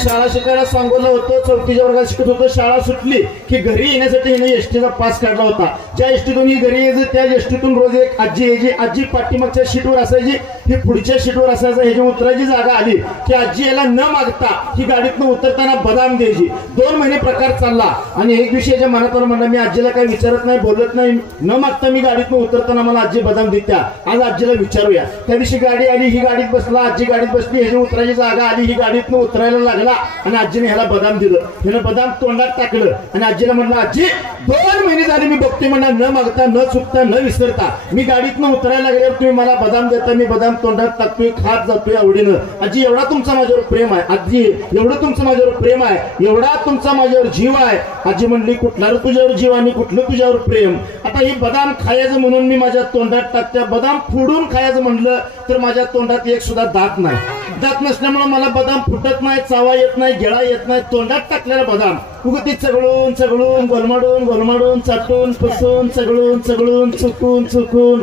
शाळा शिकायला सांगवलं होतं. 4थीच्या वर्गात शिकत होतं. शाळा सुटली की घरी येण्यासाठी हिने एसटीचा पास काढला होता. ज्या एसटीतून ही घरी यायचं त्या एसटीतून रोज एक आजी यायची. आजी पाठीमागच्या सीटवर असायची, ही पुढच्या सीटवर असायचं. ह्याची उतरायची जागा आली की आजी याला न मागता ही गाडीतनं उतरताना बदाम द्यायची. 2 महिने प्रकार चालला आणि एक दिवशी याच्या मनात म्हणलं मी आजीला काही विचारत नाही, बोलत नाही, न मागता मी गाडीतनं उतरताना मला आजी बदाम देत्या, आज आजीला विचारूया. त्या दिवशी गाडी आली, ही गाडीत बसला, आजी गाडीत बसली, ह्याची उतरायची जागा आली, ही गाडीतनं उतरायला लागला आणि आजीने ह्याला बदाम दिलं. ह्यानं बदाम तोंडात टाकलं आणि आजीला म्हणलं आजी 2 महिने झाले मी बघते म्हणा, न मागता न चुकता न विसरता मी गाडीतनं उतरायला लागल्यावर तुम्ही मला बदाम देता, मी बदाम तोंडात टाकतोय, खात जातोय आवडीनं. आजी एवढा तुमचा माझ्यावर प्रेम आहे, आजी एवढं तुमचं माझ्यावर प्रेम आहे, एवढा तुमचा माझ्यावर जीव आहे. आजी म्हणली कुठला तुझ्यावर जीव आणि कुठलं तुझ्यावर प्रेम. आता ही बदाम खायचं म्हणून मी माझ्या तोंडात टाकत्या, बदाम फोडून खायचं म्हणलं तर माझ्या तोंडात एक सुद्धा दात नाही. दात नसल्यामुळे मला बदाम फुटत नाही, चावा येत नाही, गिळा येत नाही. तोंडात टाकलेला बदाम उगती चगळून गोलमाडून चाटून पुसून चगळून चुकून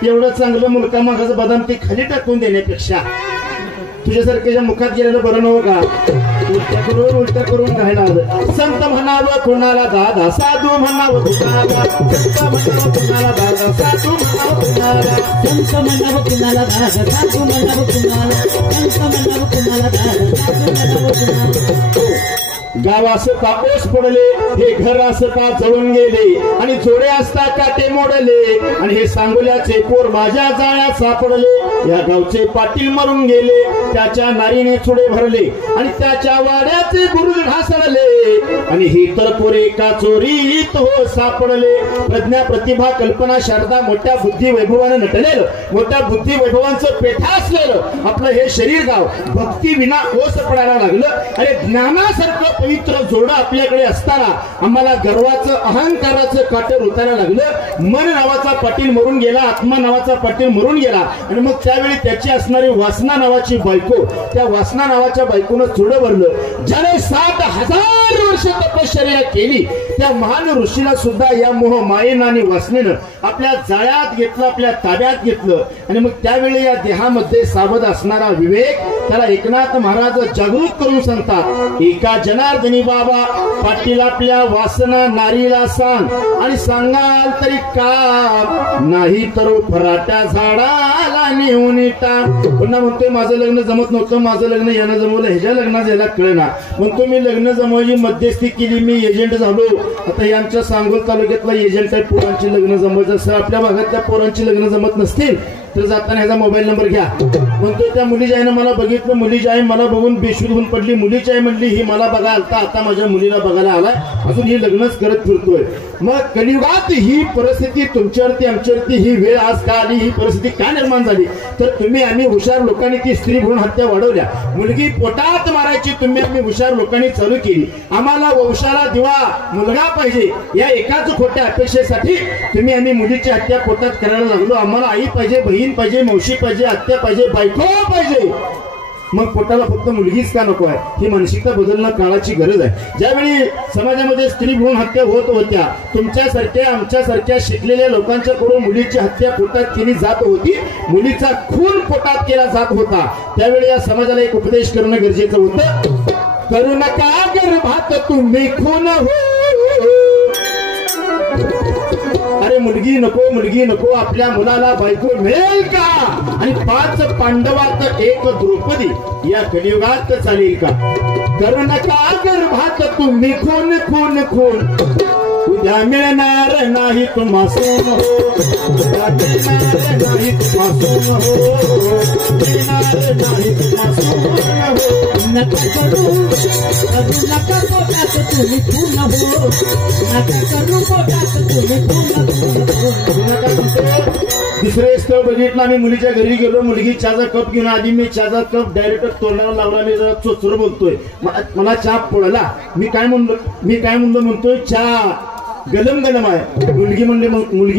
एवढं चांगलं मुलका मागाचं बदाम ते खाली टाकून देण्यापेक्षा तुझ्यासारख्याच्या मुखात गेलेलं बरं नव्ह का. उलट करून घायला आलं. संत म्हणावं कुणाला दादा, साधू म्हणावं कुणाला, संत म्हणावं कुणाला दादा, साधू म्हणावं कुणाला, संत म्हणावं कुणाला दादा, साधू म्हणावं कुणाला, संत म्हणावं कुणाला दादा, साधू म्हणावं कुणाला. गाव असता ओस पडले, हे घर असता जळून गेले आणि जोडे असता काटे मोडले आणि हे सांगोल्याचे पोर माझ्या जाळ्यात सापडले. या गावचे पाटील मरून गेले, त्याच्या नारीने चुडे भरले आणि त्याच्या वाड्याचे बुरुज ढासळले आणि ही तर पोरे का चोरीत हो सापडले. प्रज्ञा प्रतिभा कल्पना शारदा मोठ्या बुद्धी वैभवानं नटलेलं, मोठ्या बुद्धी वैभवांचं पेठा असलेलं आपलं हे शरीर गाव भक्ती विना ओस पडायला लागलं. अरे ज्ञानासारखं पवित्र जोडं आपल्याकडे असताना आम्हाला गर्वाचं अहंकाराचं काटर उतारायला लागलं. मन नावाचा पाटील मरून गेला, आत्मा नावाचा पाटील मरून गेला आणि मग त्यावेळी त्याची असणारी वासना नावाची बायको, त्या वासना नावाच्या बायकोनं जोडं भरलं. ज्याने 7,000 हजार वर्ष तपश्चर्या केली त्या महान ऋषीला सुद्धा या मोह मायेनं आणि वासनेनं आपल्या जाळ्यात घेतलं, आपल्या ताब्यात घेतलं. आणि मग त्यावेळी या देहामध्ये सावध असणारा विवेक त्याला एकनाथ महाराज जागृत करून सांगतात, एका जनार्दनी बाबा पाटील आपल्या वासना नारीला सांग आणि सांगाल तरी का नाही तर फराट्या झाडाला नेऊन टाक. पुन्हा म्हणतोय माझं लग्न जमत नव्हतं, माझं लग्न यानं जमवलं, ह्याच्या लग्नात याला कळना. म्हणतो मी लग्न जमवायची मध्यस्थी केली, मी एजंट झालो. आता हे आमच्या सांगोल तालुक्यातला एजंट आहे, पोरांची लग्न जमवायचं. सर आपल्या भागातल्या पोरांची लग्न जमत नसतील तर जाताना ह्याचा मोबाईल नंबर घ्या. म्हणतो त्या मुलीची आईनं मला बघितलं, मुलीची आई मला बघून बेशुद्ध होऊन पडली. मुलीची आई म्हणली ही मला बघा आलता, आता माझ्या मुलीला बघायला आलाय, अजून ही लग्नच करत फिरतोय. मग कलियुगात ही परिस्थिती तुमच्यावरती आमच्यावरती ही वेळ आज का आली, ही परिस्थिती का निर्माण झाली तर तुम्ही आम्ही हुशार लोकांनी ती स्त्री भ्रूण हत्या वाढवल्या. मुलगी पोटात मारायची तुम्ही आम्ही हुशार लोकांनी चालू केली. आम्हाला वंशाला दिवा मुलगा पाहिजे या एकाच खोट्या अपेक्षेसाठी तुम्ही आम्ही मुलीची हत्या पोटात करायला लागलो. आम्हाला आई पाहिजे, बहीण पाहिजे, मावशी पाहिजे, आत्या पाहिजे, बायको पाहिजे. मग पोटाला फक्त मुलगीच का नको आहे, ही मानसिकता बदलणं काळाची गरज आहे. ज्यावेळी समाजामध्ये स्त्री भ्रूण हत्या होत होत्या, तुमच्यासारख्या आमच्यासारख्या शिकलेल्या लोकांच्याकडून मुलीची हत्या पोटात केली जात होती, मुलीचा खून पोटात केला जात होता. त्यावेळी या समाजाला एक उपदेश करणं गरजेचं होतं. करू नका गर्भात तुम्ही खून हो. अरे मुलगी नको, मुलगी नको, आपल्या मुलाला बायको मिळेल का? आणि 5 पांडवात एक द्रौपदी या कलियुगात चालेल का? करू नका गर्भात तुम्ही खून खून खून, उद्या मिळणार नाही तुम्हा सोन हो, उद्या मिळणार नाही तुम्हा सोन हो, मिळणार नाही तुम्हा सोन हो. नका करू नका पोटात तुम्ही खून हो, नका करू पोटात तुम्ही खून हो. दुसरे स्थळ बघितलं, आम्ही मुलीच्या घरी गेलो, मुलगी चहाचा कप घेऊन आधी. मी चहाचा कप डायरेक्ट तोंडाला लावला, मी जरा चोचर बोलतोय, मला चहा पडला. मी काय म्हणलो म्हणतोय चहा गलम गलम आहे. मुलगी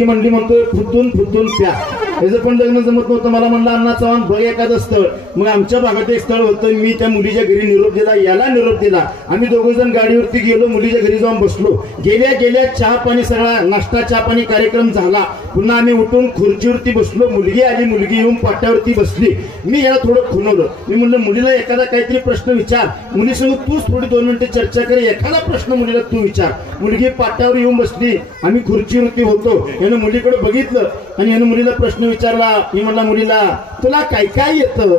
म्हणली म्हणतोय फुटून फुटून प्या. याचं पण लग्न जमत नव्हतं. मला म्हणलं अण्णा चव्हाण बघ एखादं स्थळ. मग आमच्या भागात एक स्थळ होतं, मी त्या मुलीच्या घरी निरोप दिला, याला निरोप दिला. आम्ही दोघं जण गाडीवरती गेलो, मुलीच्या घरी जाऊन बसलो. गेल्या चहा पाणी सगळा नाश्ता चहा पाणी कार्यक्रम झाला. पुन्हा आम्ही उठून खुर्चीवरती बसलो. मुलगी आली, मुलगी येऊन पाट्यावरती बसली. मी याला थोडं खुणवलं. मी म्हणलं मुलीला एखादा काहीतरी प्रश्न विचार, मुलीसंग तूच थोडी 2 मिनिटं चर्चा कर, एखादा प्रश्न मुलीला तू विचार. मुलगी पाट्यावर येऊन बसली, आम्ही खुर्चीवरती होतो. यानं मुलीकडे बघितलं आणि यानं मुलीला प्रश्न विचारला. मी म्हणला मुलीला तुला काय काय येतं?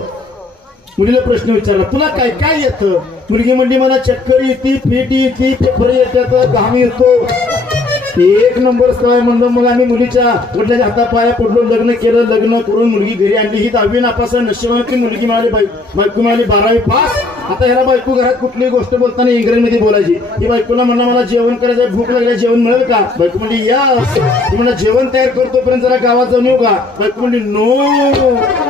मुलीला प्रश्न विचारला तुला काय काय येतं? मुलगी म्हणली मला चक्कर येते, पेट येते, फेफरे येतात, घाम येतो. 1 नंबर स्थळ आहे म्हणलं. मग आम्ही मुलीच्या वडिलांच्या हातापाया पडलो, लग्न केलं. लग्न करून मुलगी घरी आणली. ही 10वी नापास आहे. नशिबाने मुलगी मिळाली, बायको मिळाली 12वी पास. आता ह्याला बायको घरात कुठलीही गोष्ट बोलताना इंग्रजीमध्ये बोलायची. ही बायकोला म्हणला मला जेवण करायचं, भूक लागली, जेवण मिळेल का? बायको म्हणली यस. ती म्हणला जेवण तयार करतोपर्यंत जरा गावात जाऊन येऊ का? बायको म्हणली नो.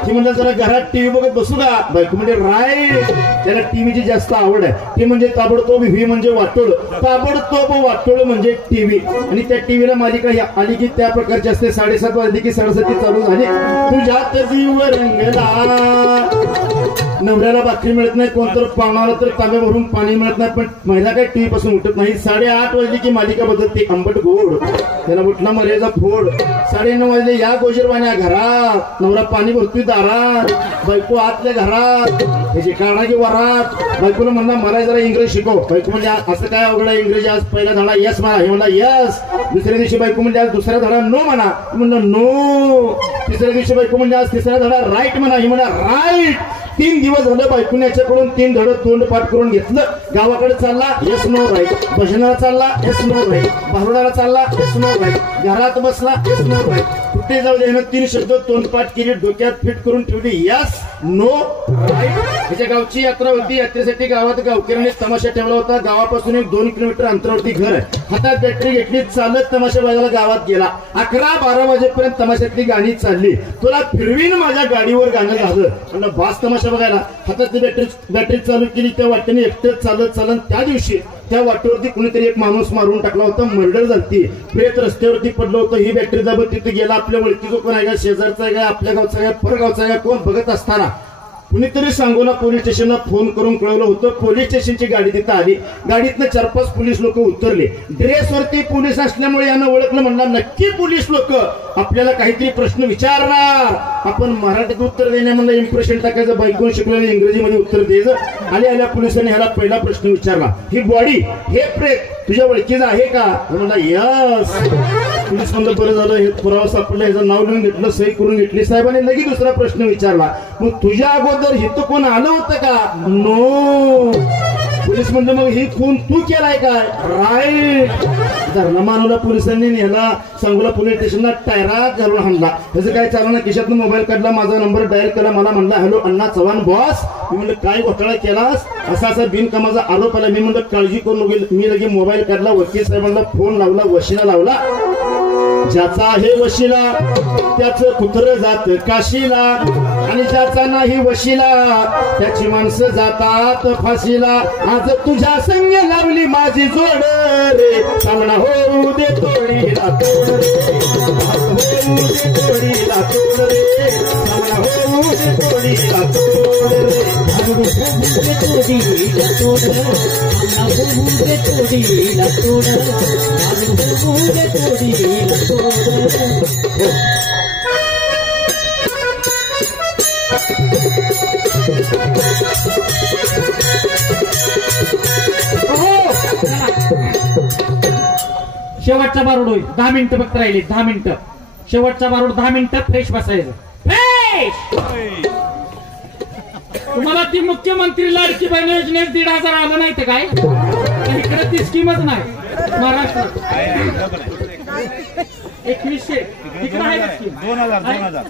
ती म्हणलं जरा घरात टीव्ही बघत बसू का? बायको म्हणजे राईट. त्याला टीव्हीची जास्त आवड आहे. ती म्हणजे ताबडतोब, व्ही म्हणजे वाटोळ, ताबडतोब वाटोळ म्हणजे टीव्ही. आणि त्या टीव्हीला मालिका आली की त्या प्रकारची असते. 7:30 वाजली की 7:30 चालू झाली. तुझ्यात जीव रंगला. नवऱ्याला भाकरी मिळत नाही, कोणतर पाहुणाला तर तांब्या भरून पाणी मिळत नाही, पण महिला काय टीव्ही पासून उठत नाही. 8:30 वाजली की मालिका बदलते, आंबट गोड, त्याला उठला मर्यादा फोड. 9:30 वाजले या गोजरवाण्या घरात, नवरा पाणी भरतोय दारात, बायको आतल्या घरात, त्याची काढा की वरात. बायकोला म्हणला मला जरा इंग्रजी शिकव. बायको म्हणजे असं काय अवघड आहे इंग्रजी? आज पहिला धडा यस म्हणा. हे म्हणला यस. दुसऱ्या दिवशी बायको म्हणजे आज दुसरा धडा नो म्हणा. म्हणलं नो. तिसऱ्या दिवशी बायको म्हणजे आज तिसरा धडा राईट म्हणा. हे म्हणा राईट. 3 दिवस झालं बायकोने याच्याकडून 3 धडं तोंड पाठ करून घेतलं. गावाकडे चालला यस नो राईट, भजनाला चालला यस नो राईट, भारुडाला चालला यस नो राईट, घरात बसला यस नो राईट. कुठे जाऊ दे 3 शब्द तोंडपाठ केली, डोक्यात फिट करून ठेवली यस नो राईट. त्याच्या गावची यात्रा होती. यात्रेसाठी गावात गावकऱ्यांनी तमाशा ठेवला होता. गावापासून 1-2 किलोमीटर अंतरावरती घर आहे. हातात बॅटरी घेतली, चालत तमाशा बघायला गावात गेला. 11-12 वाजेपर्यंत तमाशातली गाणी चालली. तुला फिरवीन माझ्या गाडीवर गाणं झालं. म्हणलं बास तमाशा बघायला. हातातली बॅटरी चालू केली. त्या वाटेने एकटंच चालत त्या दिवशी त्या वाटेवरती कुणीतरी एक माणूस मारून टाकला होता. मर्डर झाली. प्रेत रस्त्यावरती पडलं होतं. ही बॅटरी दाबत तिथे गेला. आपल्या ओळखीचं कोण आहे का, शेजारचा आहे का, आपल्या गावचा आहे का, परगावचा आहे का, कोण बघत असताना कुणीतरी सांगोला पोलीस स्टेशनला फोन करून कळवलं होतं. पोलीस स्टेशनची गाडी तिथं आली. गाडीतनं 4-5 पोलीस लोक उतरले. ड्रेसवरती पोलीस असल्यामुळे यानं ओळखलं. म्हणला नक्की पोलीस लोक आपल्याला काहीतरी प्रश्न विचारणार. आपण मराठीत उत्तर देण्या म्हणलं इम्प्रेशन टाकायचं, बायकोन शिकलेलं इंग्रजीमध्ये उत्तर द्यायचं. आल्या पोलिसांनी ह्याला पहिला प्रश्न विचारला, ही बॉडी हे प्रेत तुझ्या ओळखीचं आहे का? म्हणला यस. पोलीस म्हणलं बरं झालं, हे पुरावा सापडला, ह्याचं नाव लिहून घेतलं, सही करून घेतली. साहेबांनी लगेच दुसरा प्रश्न विचारला, मग तुझ्या अगोदर हिथं कोण आलं होतं का? नो. पोलीस म्हणलं मग ही खून तू केलाय काय? राईट. धरणा मानवला पोलिसांनी ह्याला सांगोला पोलीस स्टेशनला टायरात घालून हाणला. त्याचं काय चाललं ना, खिशातून मोबाईल काढला, माझा नंबर डायल केला, मला म्हणला हॅलो अण्णा चव्हाण बॉस. मी म्हणलं काय घोटाळा केलास? असा बिनकामाचा आरोप आला. मी म्हणलं काळजी करू नको. मी लगे मोबाईल काढला, वकील साहेबांना फोन लावला, वशिला लावला. ज्याचा आहे वशिला त्याचं कुत्र जात काशीला, आणि ज्याचा नाही वशिला त्याची माणसं जातात फाशीला. आज तुझ्या संग लावली माझी जोड रे, सामना होऊ दे तोडीला तोड रे, होऊ दे तोडीला तोड रे, सामना होऊ दे तोडीला तोड रे, होऊ दे तोडीला तोड, होऊ दे तोडीला तोड, होऊ दे तोडीला तोड. शेवटचा बारूड होईल. 10 मिनिटं फक्त राहिली. 10 मिनिटं. शेवटचा बारूड 10 मिनिटं फ्रेश बसायचं. फ्रेश. तुम्हाला ती मुख्यमंत्री लाडकी बहीण योजनेत 1,500 आलं नाही तर काय? इकडे ती स्कीमच नाही महाराष्ट्रात. 2100 इकडे आहे स्कीम. 2000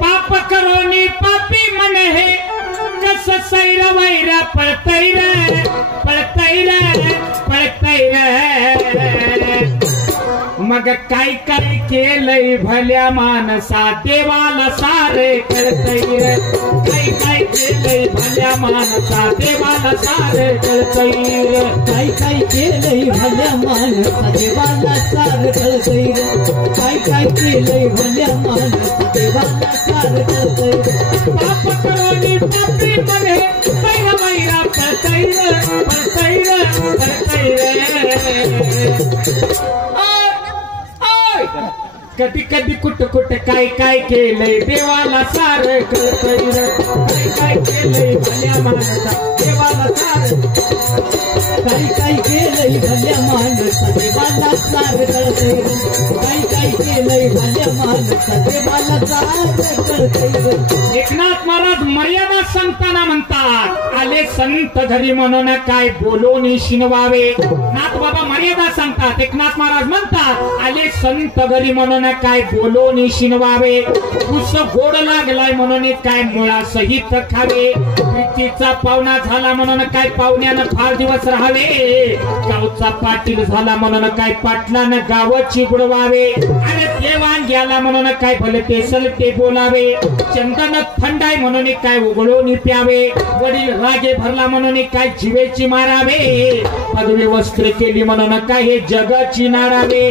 पाप करोनी पापी मन हे कस सैर वैर पळतय रे, पळतय रे, पळतय रे. मग काय काय केलंय भल्या माणसा देवाला सारे कळतय रे. काय काय केलंय भल्या माणसा देवाला सारे कळतय रे. काय काय केलंय भल्या माणसा देवाला सारे कळतय रे. काय काय केलंय भल्या माणसा देवाला सारे कळतय रे. पाप करोनी पापी मने सैर वैरा पळतय रे, पळतय रे, पळतय रे. कधी कधी कुठ कुठ काय काय केलंय देवाला सारं कळतय रे. काय काय केलंय भल्या माणसा देवाला सारं. काय काय केलंय भल्या माणसा देवाला सारं कळतय रे. काय काय केलंय भल्या माणसा देवाला सारं कळतय रे. एकनाथ महाराज मर्यादा सांगताना म्हणतात, आले संत घरी म्हणून काय बोलून शिनवावे. नाथ बाबा मर्यादा सांगतात. एकनाथ महाराज म्हणतात, आले संत घरी म्हणून काय बोलून शिनवावे. ऊस गोड लागलाय म्हणून काय मुळा सहित खावे. प्रीतीचा पाहुणा झाला म्हणून काय पाहुण्यानं फार दिवस राहावे. गावचा पाटील झाला म्हणून काय पाटलानं गावाची बुडवावे. अरे देवाण गेला म्हणून काय भले तेसल ते बोलावे. चंदन थंडाय म्हणून काय उघडून प्यावे. वडील रागे भरला म्हणून काय जीवेची मारावे. पदवी वस्त्र केली म्हणून काय हे जगाची नारावे.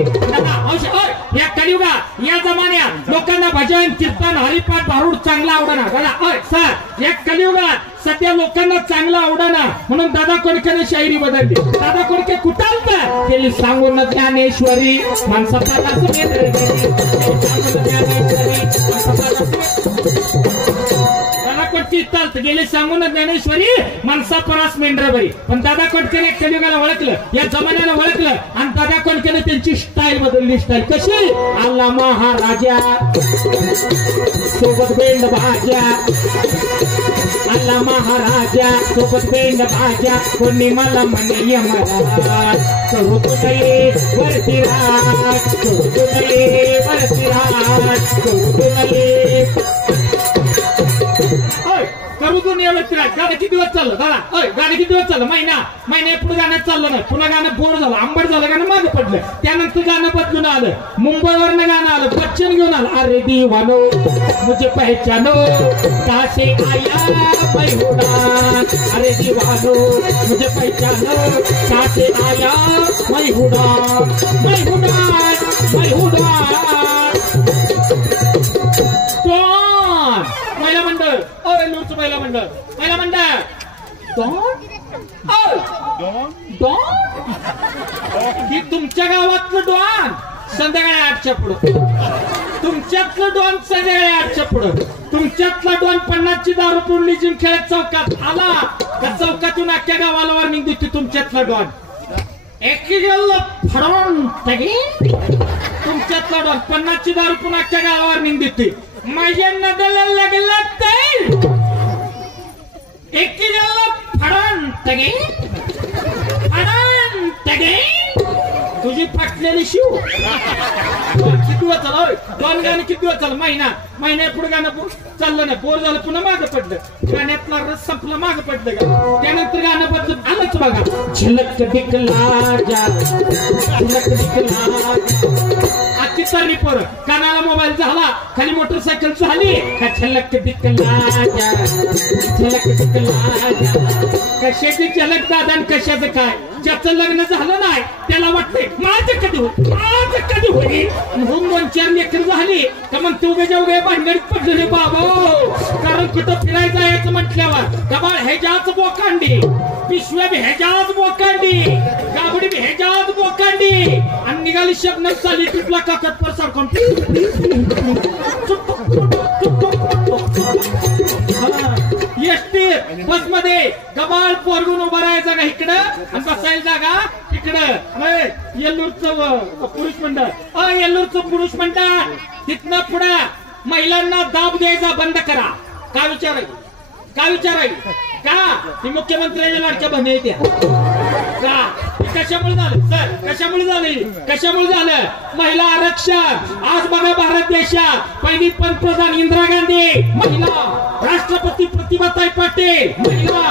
या कलियुगा या जमान्यात लोकांना भजन कीर्तन हरिपाठ भारूड चांगला आवडणार. दादा सर या कलियुगात सध्या लोकांना चांगला आवडणार म्हणून दादा कोणकेने शायरी बदलली. दादा कोणके कुठालता गेली सांगून ज्ञानेश्वरी माणसाचा दादा कोणती चालत गेले सांगून ज्ञानेश्वरी माणसा परास मेंढर बरी. पण दादा कोणकेने कलियुगाला ओळखलं, या जमान्याला ओळखलं आणि दादा कोणकेने त्यांची स्टाईल बदलली. स्टाईल कशी? आला महाराजा सोबत बेंड भाज्या. आला महाराजा सोबत बेंड भाज्या. कोणी मला म्हणे यमराज करू तुले वरती राज, करू तुले वरती राज, करू तुले करू तू निवृत्ती राज. गाणं किती दिवस चाललं दादा? गाणं किती दिवस चाललं? महिन्या पुढे गाणं चाललं नाही. पुन्हा गाणं बोर झालं, आंबट झालं, गाणं मागे पडलं. त्यानंतर गाणं बदलून आलं. मुंबईवरनं गाणं आलं, बच्चन घेऊन आलं. अरे दीवानो मुझे पहचानो कासे आया मैं उड़ान. अरे दीवानो मुझे पहचानो कासे आया मैं उड़ान, मैं उड़ान, मैं उड़ान. गावाचं महिला मंडळ ही तुमच्या गावातलं डॉन संध्याकाळी 8च्या पुढं, तुमच्यातलं डॉन संध्याकाळी 8च्या पुढं, तुमच्यातला डॉन 50ची दारू तोडली जिम खेळत चौकात आला का चौकातून अख्ख्या गावाला वॉर्निंग देते तुमच्यातला डॉन. तुमच्यातला डॉन 50ची दारू पुन्हा अख्ख्या गावाला वॉर्निंग देते. माझ्या नदला लागला तर एकीला फडण तगे फडण तगे तुझी फाटलेली शिव. किती वाजल दोन गाणं किती वाजल महिन्या पुढे गाणं चाललं नाही, बोर झालं पुन्हा मागं पडलं, गाण्यातला रस संपला मागं पडलं का त्यानंतर गाणं बदलून आलंच बघा. झलक दिखला जा झलक दिखला आजची चालली पोरं कानाला मोबाईल झाला खाली मोटरसायकल झाली का झलक दिखला जा झलक दिखला जा. कशाची झलक दादा आणि कशाचं काय, ज्याचं लग्न झालं नाही त्याला वाटतंय माझं कधी होईल म्हणून 2-4 लेकर झाली का मग ते उभ्या भांडणीत पडलेले बाबा. कारण कुठं फिरायचं यायचं म्हटल्यावर गबाळ ह्याच्याच बोकांडी, पिशव्या ह्याच्याच बोकांडी, गाबडी ह्याच्याच बोकांडी आणि निघाली शब्द चालली ट्रिपला काकतपर सारखं एसटी बस मध्ये गबाळ पोरगून उभा राहायचा का इकडं आणि बसायला जागा इकडं. येल्लूरचं पुरुष मंडळ येल्लूरचं पुरुष मंडळ तिथनं पुढे महिलांना दाब द्यायचा बंद करा. का विचाराय का ती मुख्यमंत्र्यांच्या लाडक्या बहिणी येत्या का कशामुळे झालं सर, कशामुळे झालं महिला आरक्षण. आज बघा भारत देशात पहिली पंतप्रधान इंदिरा गांधी महिला, राष्ट्रपती प्रतिभाताई पाटील महिला,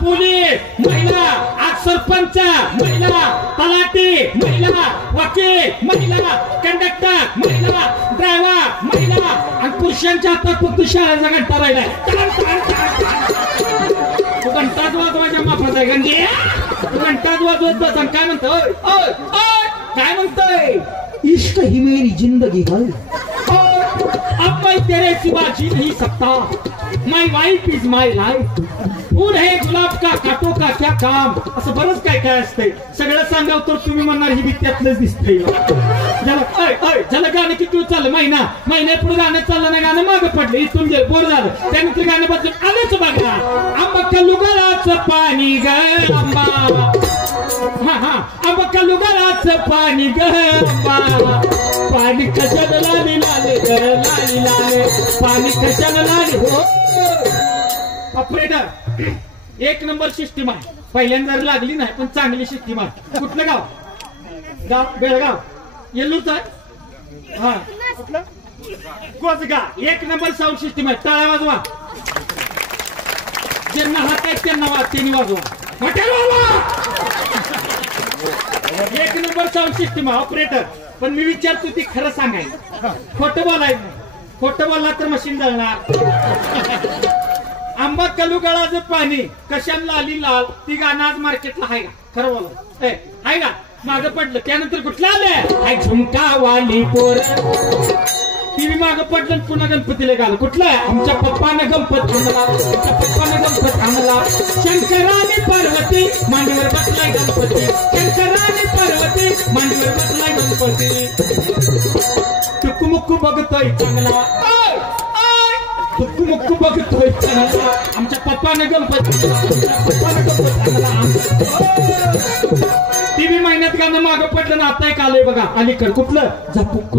पोलीस महिला, आज सरपंच महिला, तलाठी महिला, वकील महिला, कंडक्टर महिला, ड्रायव्हर महिला आणि पुरुषांच्या हातात फक्त शाळेचा घंटा राहिलाय. तू घंटाच वाजवायच्या माफत आहे गंजी, तू घंटाच वाजवत बस. काय म्हणतोय काय म्हणतोय इश्क ही मेरी जिंदगी है अब मैं तेरे सिवा जी नहीं सकता, माय वाइफ इज माय लाईफ, फूल है गुलाब का काटो का क्या काम. असं बरंच काय असतंय. सगळं सांगाव तर तुम्ही म्हणणार ही बी त्यातलंच दिसतंय. झालं गाणं किती चाललं महिन्या पुढे गाणं चाललं नाही, गाणं मागं पडलं इथून बोर झालं त्यानंतर गाणं बदलून आलंच बघा. आंबा कलुगलाचं पाणी ग आंबा, आंबा कलुगलाचं पाणी ग आंबा, पाणी कशाला लाली लाले ग लाली लाले, पाणी कशाला लाली. हो ऑपरेटर 1 नंबर सिस्टीम आहे, पहिल्यांदा लागली नाही पण चांगली सिस्टीम आहे. कुठलं गाव बेळगाव येल्लूरचं आहे. हा कुठलं कोसगाव 1 नंबर साऊंड सिस्टीम आहे. टाळ्या वाजवा, ज्यांना हात आहेत त्यांनी वाजवा, हॉटेल वाजवा. 1 नंबर साऊंड सिस्टीम आहे ऑपरेटर. पण मी विचारतो ती खरं सांगायचं, खोटं बोलायचं नाही. खोटं बोलला तर मशीन जळणार. आंबा कलुगळाचं पाणी कशाला आली लाल ती गाणं आज मार्केटला आहे का, खरं बोला आहे का. मागं पडलं त्यानंतर कुठलं आलं झुमका वाली पोर, टीव्ही मागं पडलं पुन्हा गणपतीला गाणं कुठलं आमच्या पप्पानं गणपत आणला, शंकराने पार्वती मांडीवर बसलाय गणपती, शंकराने पार्वती मांडीवर बसलाय गणपती. टुकमुक्कू बघतोय चांगला, टुकमुक्कू बघतोय चांगला, आमच्या पप्पानं गणपती आणला. टीव्ही महिन्यात गाणं मागं पडलं ना, आता एक आलंय बघा अलीकड कुठलं झापूक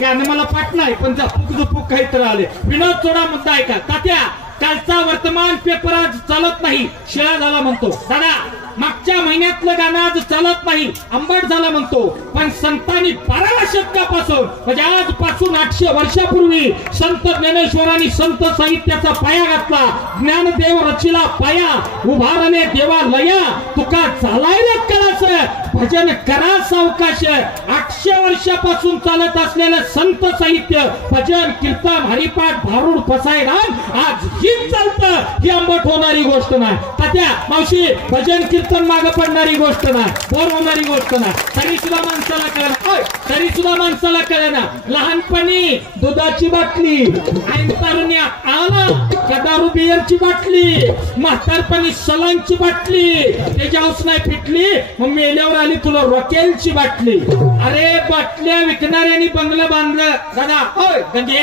गाणं मला पाठ नाही पण झापूक काहीतरी आले. विनोद चोडा मुद्दा ऐका तात्या, कालचा वर्तमान पेपर आज चालत नाही शिळा झाला म्हणतो. दादा मागच्या महिन्यातलं गाणं आज चालत नाही आंबट झाला म्हणतो. पण संतांनी 12व्या शतकापासून म्हणजे आजपासून 800 वर्षापूर्वी संत ज्ञानेश्वरांनी संत साहित्याचा पाया घातला. ज्ञानदेव रचिला पाया, उभारणे देवालया, तुका चालायला कळास, भजन करा सावकाश. 800 वर्षापासून चालत असलेलं संत साहित्य भजन कीर्तन हरिपाठ भारूड पसाय राम आज ही चालतं. ही आंबट होणारी गोष्ट नाही तात्या मावशी, भजन कीर्तन मागे पडणारी गोष्ट नाही, बोर होणारी गोष्ट नाही. तरी सुद्धा माणसं माणसाला कळना, तरी सुद्धा माणसाला कळना. लहानपणी दुधाची बाटली आणि तरुण्या आला त्या दारू बियरची बाटली, म्हातारपणी सलांची बाटली, त्याची हौस नाही फिटली, मग मेल्यावर आली तुला रॉकेलची बाटली. अरे बाटल्या विकणाऱ्यांनी बंगलं बांधलं दादा. होय गंगे,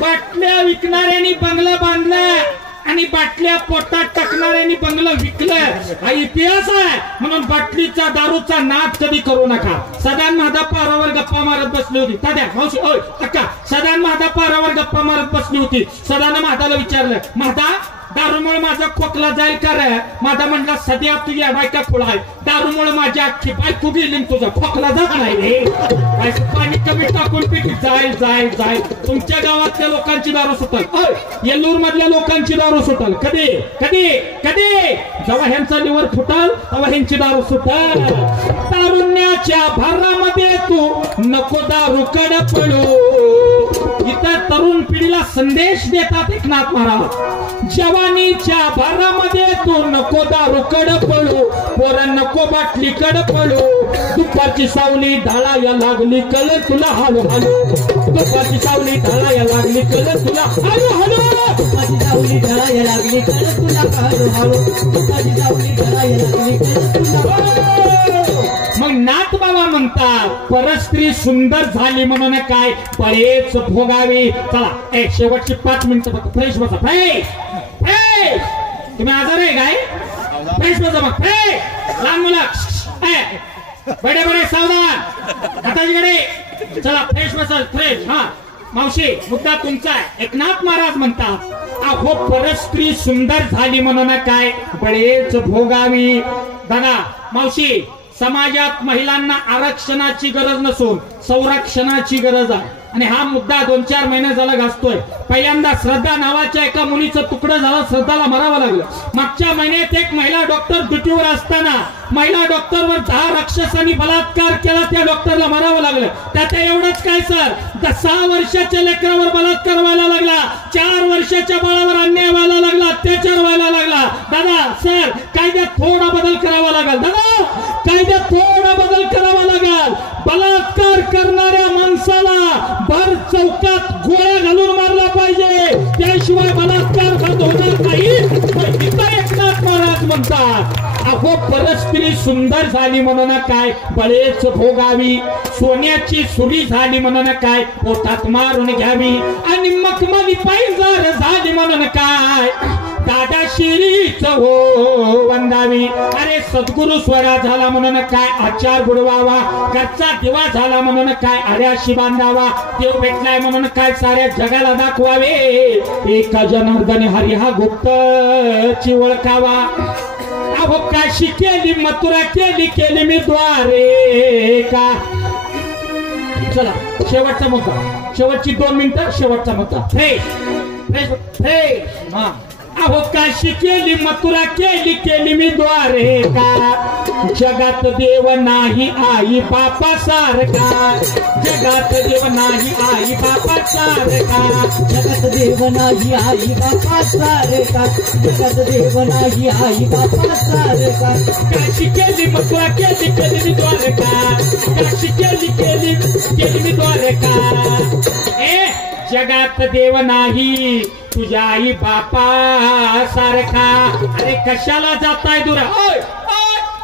बाटल्या विकणाऱ्यांनी बंगलं बांधलं आणि बाटल्या पोटात टाकणाऱ्यांनी बंगलं विकलं. हा इतिहास आहे. म्हणून बाटलीचा दारूचा नाद कधी करू नका. सदान महादा पारावर गप्पा मारत बसली होती. दादा मावशी ओय अक्का, सदान महादा पारावर गप्पा मारत बसली होती. सदानं महादाला विचारलं, महादा दारूमुळे माझा खोकला जाईल का रे? माझा म्हणला सध्या तुझी बायका खुळा आहे, दारूमुळे माझी अख्खी बायको गेली, तुझा खोकला जात नाही रे. पाणी कमी टाकून पिटी जाईल जाईल जाईल. तुमच्या गावातल्या लोकांची दारू सुटल, येल्लूर मधल्या लोकांची दारू सुटल. कधी कधी कधी जेव्हा ह्यांचा लिव्हर फुटल तेव्हा ह्यांची दारू सुटल. तारुण्याच्या भरामध्ये तू नको दारूकडे पडू. इतर तरुण पिढीला संदेश देतात एकनाथ महाराज. जवानीच्या भरामध्ये तू नको दारूकडे पडू, पोरं नको बाटलीकडे पडू. दुपारची सावली ढाळाया लागली कळ तुला हळू हळू. दुपारची सावली ढाळाया लागली कळ तुला हळू हळू. दुपारची सावली ढाळाया लागली कळ तुला हळू हळू. दुपारची सावली ढाळाया लागली कळ तुला हळू. मग नाथ बाबा म्हणतात परस्त्री सुंदर झाली म्हणून काय बरेच भोगावे. चला शेवटची 5 मिनिटं फक्त फ्रेश बसा. Fresh fresh. तुम्ही आजार आहे काय? फ्रेश बसा मग. फ्रेश लहान मुलं बडे बडे सावधान हाताची कडे. चला फ्रेश बसा फ्रेश. हा मावशी मुद्दा तुमचा आहे. एकनाथ महाराज म्हणतात अहो परस्त्री सुंदर झाली म्हणून काय बरेच भोगावी. दादा मावशी, समाजात महिलांना आरक्षणाची गरज नसून संरक्षणाची गरज आहे. आणि हा मुद्दा 2-4 महिने झाला गाजतोय. पहिल्यांदा श्रद्धा नावाच्या एका मुलीचं तुकडं झालं, श्रद्धाला मरावं लागलं. मागच्या महिन्यात एक महिला डॉक्टर ड्युटीवर असताना महिला डॉक्टरवर 10 राक्षसांनी बलात्कार केला, त्या डॉक्टरला मरावं लागलं. त्यात एवढंच काय सर, 6 वर्षाच्या लेकरावर बलात्कार व्हायला लागला, 4 वर्षाच्या बाळावर अन्याय व्हायला लागला, अत्याचार व्हायला लागला. दादा सर कायद्यात थोडा बदल करावा लागेल. दादा कायद्यात थोडा बदल करावा लागेल. बलात्कार करणाऱ्या माणसाला भर चौकात गोळ्या घालून मारला पाहिजे, त्याशिवाय बलात्कार बंद होणार नाही. एकनाथ महाराज म्हणतात अहो परस्त्री सुंदर झाली म्हणून काय बळेच भोगावी. सोन्याची सुरी झाली म्हणून काय पोटात मारून घ्यावी. आणि मखमली पायजार झाली म्हणून काय दादा शिरीच हो वंदावी. अरे सद्गुरु स्वरा झाला म्हणून काय आचार बुडवावा. घरचा दिवा झाला म्हणून काय आर्याशी बांधावा. देव भेटलाय म्हणून काय साऱ्या जगाला दाखवावे. एका जनार्दने हरी हा गुप्त ची ओळखावा. अहो काशी केली मथुरा केली केली मी द्वारे का. चला शेवटचा मुद्दा, शेवटची 2 मिनिटं, शेवटचा मुद्दा. Fresh fresh fresh. हा अहो काशी केली मथुरा केली केली मी द्वारे का. जगात देव नाही आई बापा सारखा. जगात देव नाही आई बापा सारखा. जगत देव नाही आई बापा सारखा. जगत देव नाही आई बापा सारखा. काशी केली मथुरा केली केली मी द्वारका. काशी केली केली केली मी द्वारका. जगात देव नाही तुझ्या आई बापा सारखा. अरे कशाला जाताय दुरा,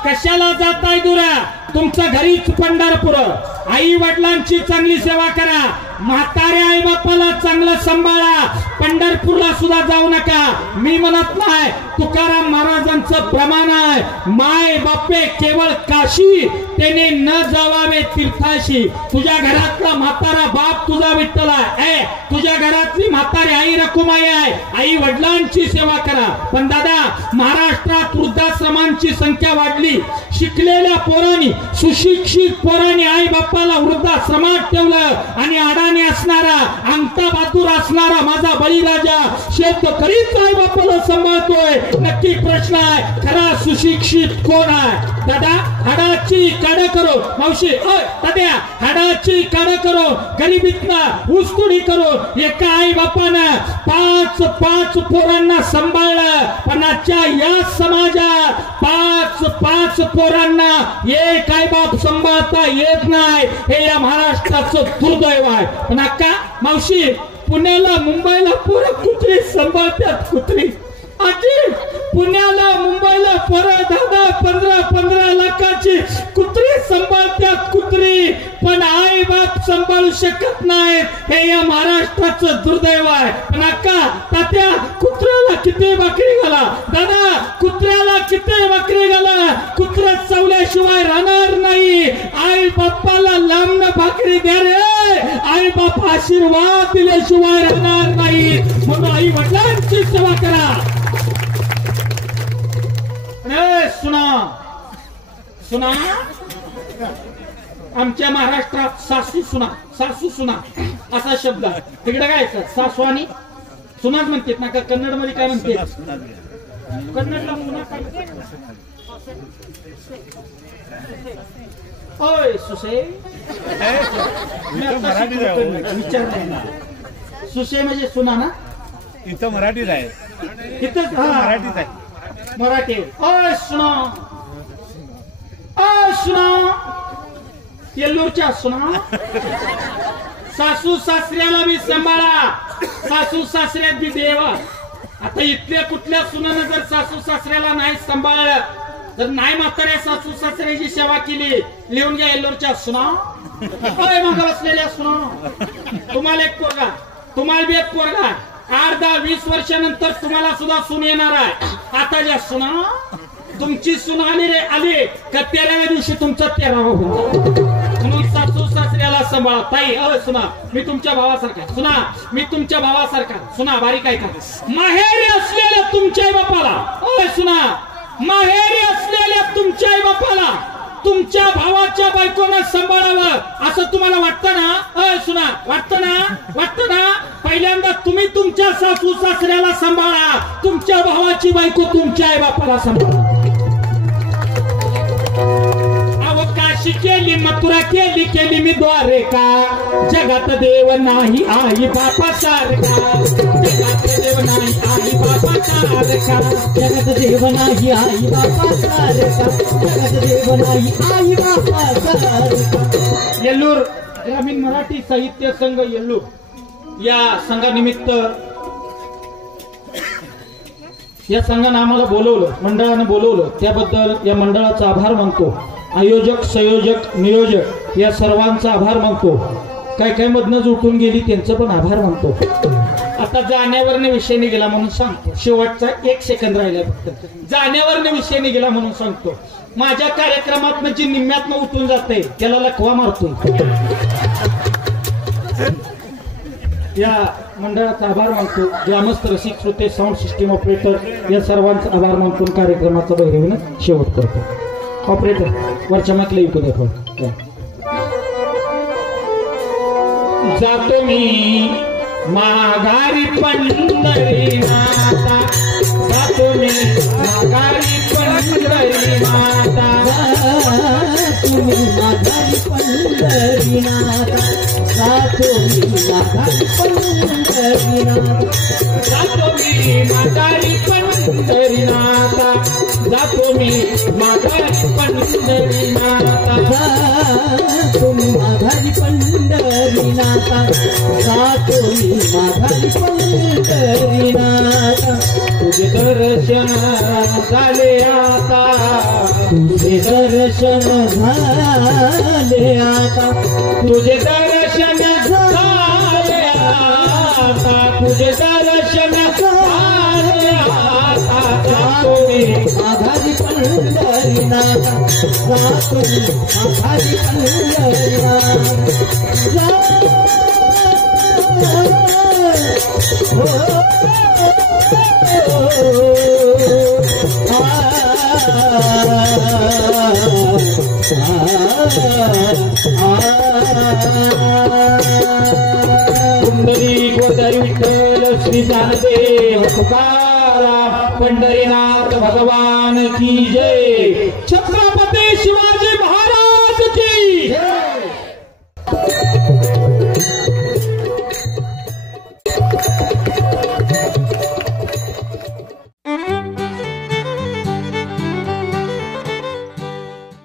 कशाला जाताय दुरा. तुमचं घरीच पंढरपूर. आई वडिलांची चांगली सेवा करा. म्हाताऱ्या आई बापाला चांगलं सांभाळा. पंढरपूरला सुद्धा जाऊ नका. मी म्हणत नाही, तुकाराम महाराजांचं प्रमाण आहे, माय बापे केवळ काशी त्याने न जावावे तीर्थाशी. तुझ्या घरातला म्हातारा बाप तुझा विठ्ठल आहे. तुझ्या घरातली म्हातारी आई रकुमाई आहे. आई वडिलांची सेवा करा. पण दादा महाराष्ट्रात वृद्धाश्रमांची संख्या वाढली. शिकलेल्या पोरांनी, सुशिक्षित पोरांनी आई बापाला वृद्धाश्रमात ठेवलं. आणि अडाणी असणारा, अंगठा बहादूर असणारा माझा बळीराजा शेतकरीच आई बापाला सांभाळतोय. नक्की प्रश्न आहे, खरा सुशिक्षित कोण आहे? दादा हाडाची काढ करो मावशी तात्या हाडाची काढ करो गरिबीतनं ऊसतोडी करो एका आई बापानं पाच पाच पोरांना सांभाळलं पण आजच्या या समाजात पाच पाच पोरांना एक आई बाप सांभाळता येत नाही हे या महाराष्ट्राचं दुर्दैव आहे पण अक्का मावशी पुण्याला मुंबईला पोरं कुत्री सांभाळतात कुत्री आजी पुण्याला मुंबईला पोरं 10-15 लाखाची कुत्री सांभाळतात कुत्री पण आई बाप सांभाळू शकत नाहीत हे या महाराष्ट्राचं दुर्दैव आहे पण अक्का तात्या कुत्र्याला किती भाकरी घाला दादा कुत्र्याला किती भाकरी घाला कुत्रा चावल्याशिवाय राहणार नाही आई बाप्पाला लांब भाकरी द्या रे आई बाप आशीर्वाद दिल्याशिवाय राहणार नाही म्हणून आई वडिलांची सेवा करा सुना सुना आमच्या महाराष्ट्रात सासू सुना असा शब्द तिकडे काय सासू आणि सुनाच म्हणतात ना का कन्नड मध्ये काय म्हणते कन्नडला सुना काय ओय सुसे सुसे म्हणजे सुना ना इथं मराठीच आहे इथं मराठीच आहे मराठी सुना येल्लोरच्या सुना सासू सासऱ्याला बी सांभाळा सासू सासऱ्यात बी देवा आता इथल्या कुठल्या सुनानं जर सासू सासऱ्याला नाही सांभाळलं तर नाही म्हाताऱ्या सासू सासऱ्याची सेवा केली लिहून घ्या येल्लोरच्या सुना मग असलेल्या सुना तुम्हाला एक पोरगा तुम्हाला बी एक पोरगा 8-10-20 वर्षानंतर तुम्हाला सुद्धा सून येणार आहे आता ज्या सुना तुमची सून आली का 13व्या दिवशी तुमचा 13वा म्हणून सासू सासऱ्याला सांभाळा ताई सुना मी तुमच्या भावासारखा सुना मी तुमच्या भावासारखा सुना बारीक आहे का माहेरी असलेल्या तुमच्या बापाला सुना माहेरी असलेल्या तुमच्या बापाला तुमच्या भावाच्या बायकोनं सांभाळावं असं तुम्हाला वाटतं ना सुना वाटतं ना पहिल्यांदा तुम्ही तुमच्या सासू सासऱ्याला सांभाळा तुमच्या भावाची बायको तुमच्या आई बापाला सांभाळा काशी केली मथुरा केली मी द्वारका जगात देव नाही आई बापा सारखा जगात देव नाही आई बापा सारखा जगत देव नाही आई बापा सारखा जगत देव नाही आई बापा सारखा येल्लूर ग्रामीण मराठी साहित्य संघ येल्लूर या संघानिमित्त या संघानं आम्हाला बोलवलं मंडळानं बोलवलं त्याबद्दल या मंडळाचा आभार मानतो आयोजक संयोजक नियोजक या सर्वांचा आभार मानतो काय मधनच उठून गेली त्यांचं पण आभार मानतो आता जाण्यावरने विषय निघाला म्हणून सांगतो शेवटचा 1 सेकंद राहिला फक्त जाण्यावरने विषय निघाला म्हणून सांगतो माझ्या कार्यक्रमातनं जी निम्म्यातनं उठून जाते त्याला लकवा मारतो या मंडळाचा आभार मानतो ग्रामस्थ रसिक श्रोते साऊंड सिस्टीम ऑपरेटर या सर्वांचा आभार मानतो कार्यक्रमाचा भैरवीनं शेवट करतो ऑपरेटर वरच्या मागल्या इकडे दाखव जातो मी माघारी पंढरी माता जातो मी माघारी पंढरी माता तुम्ही माघारी पंढरी नाथा जातो मी माघारी पंढरी नाथा जातो मी माघारी पंढरी नाथा जातो मी माघारी पंढरी नाथा तुम्ही माघारी पंढरी नाथा जातो मी माघारी पंढरी नाथा तुझे दर्शन झाले आता तुझे दर्शन झाले आता तुझे दर्शन झाले आता तुझे दर्शन झाले आता जातो मी माघारी पंढरी नाथा जातो मी माघारी पंढरी नाथा पुंडरी गोदारी विठ्ठल श्री ज्ञानदेव तुकाराम पंढरीनाथ भगवान की जय छत्रपती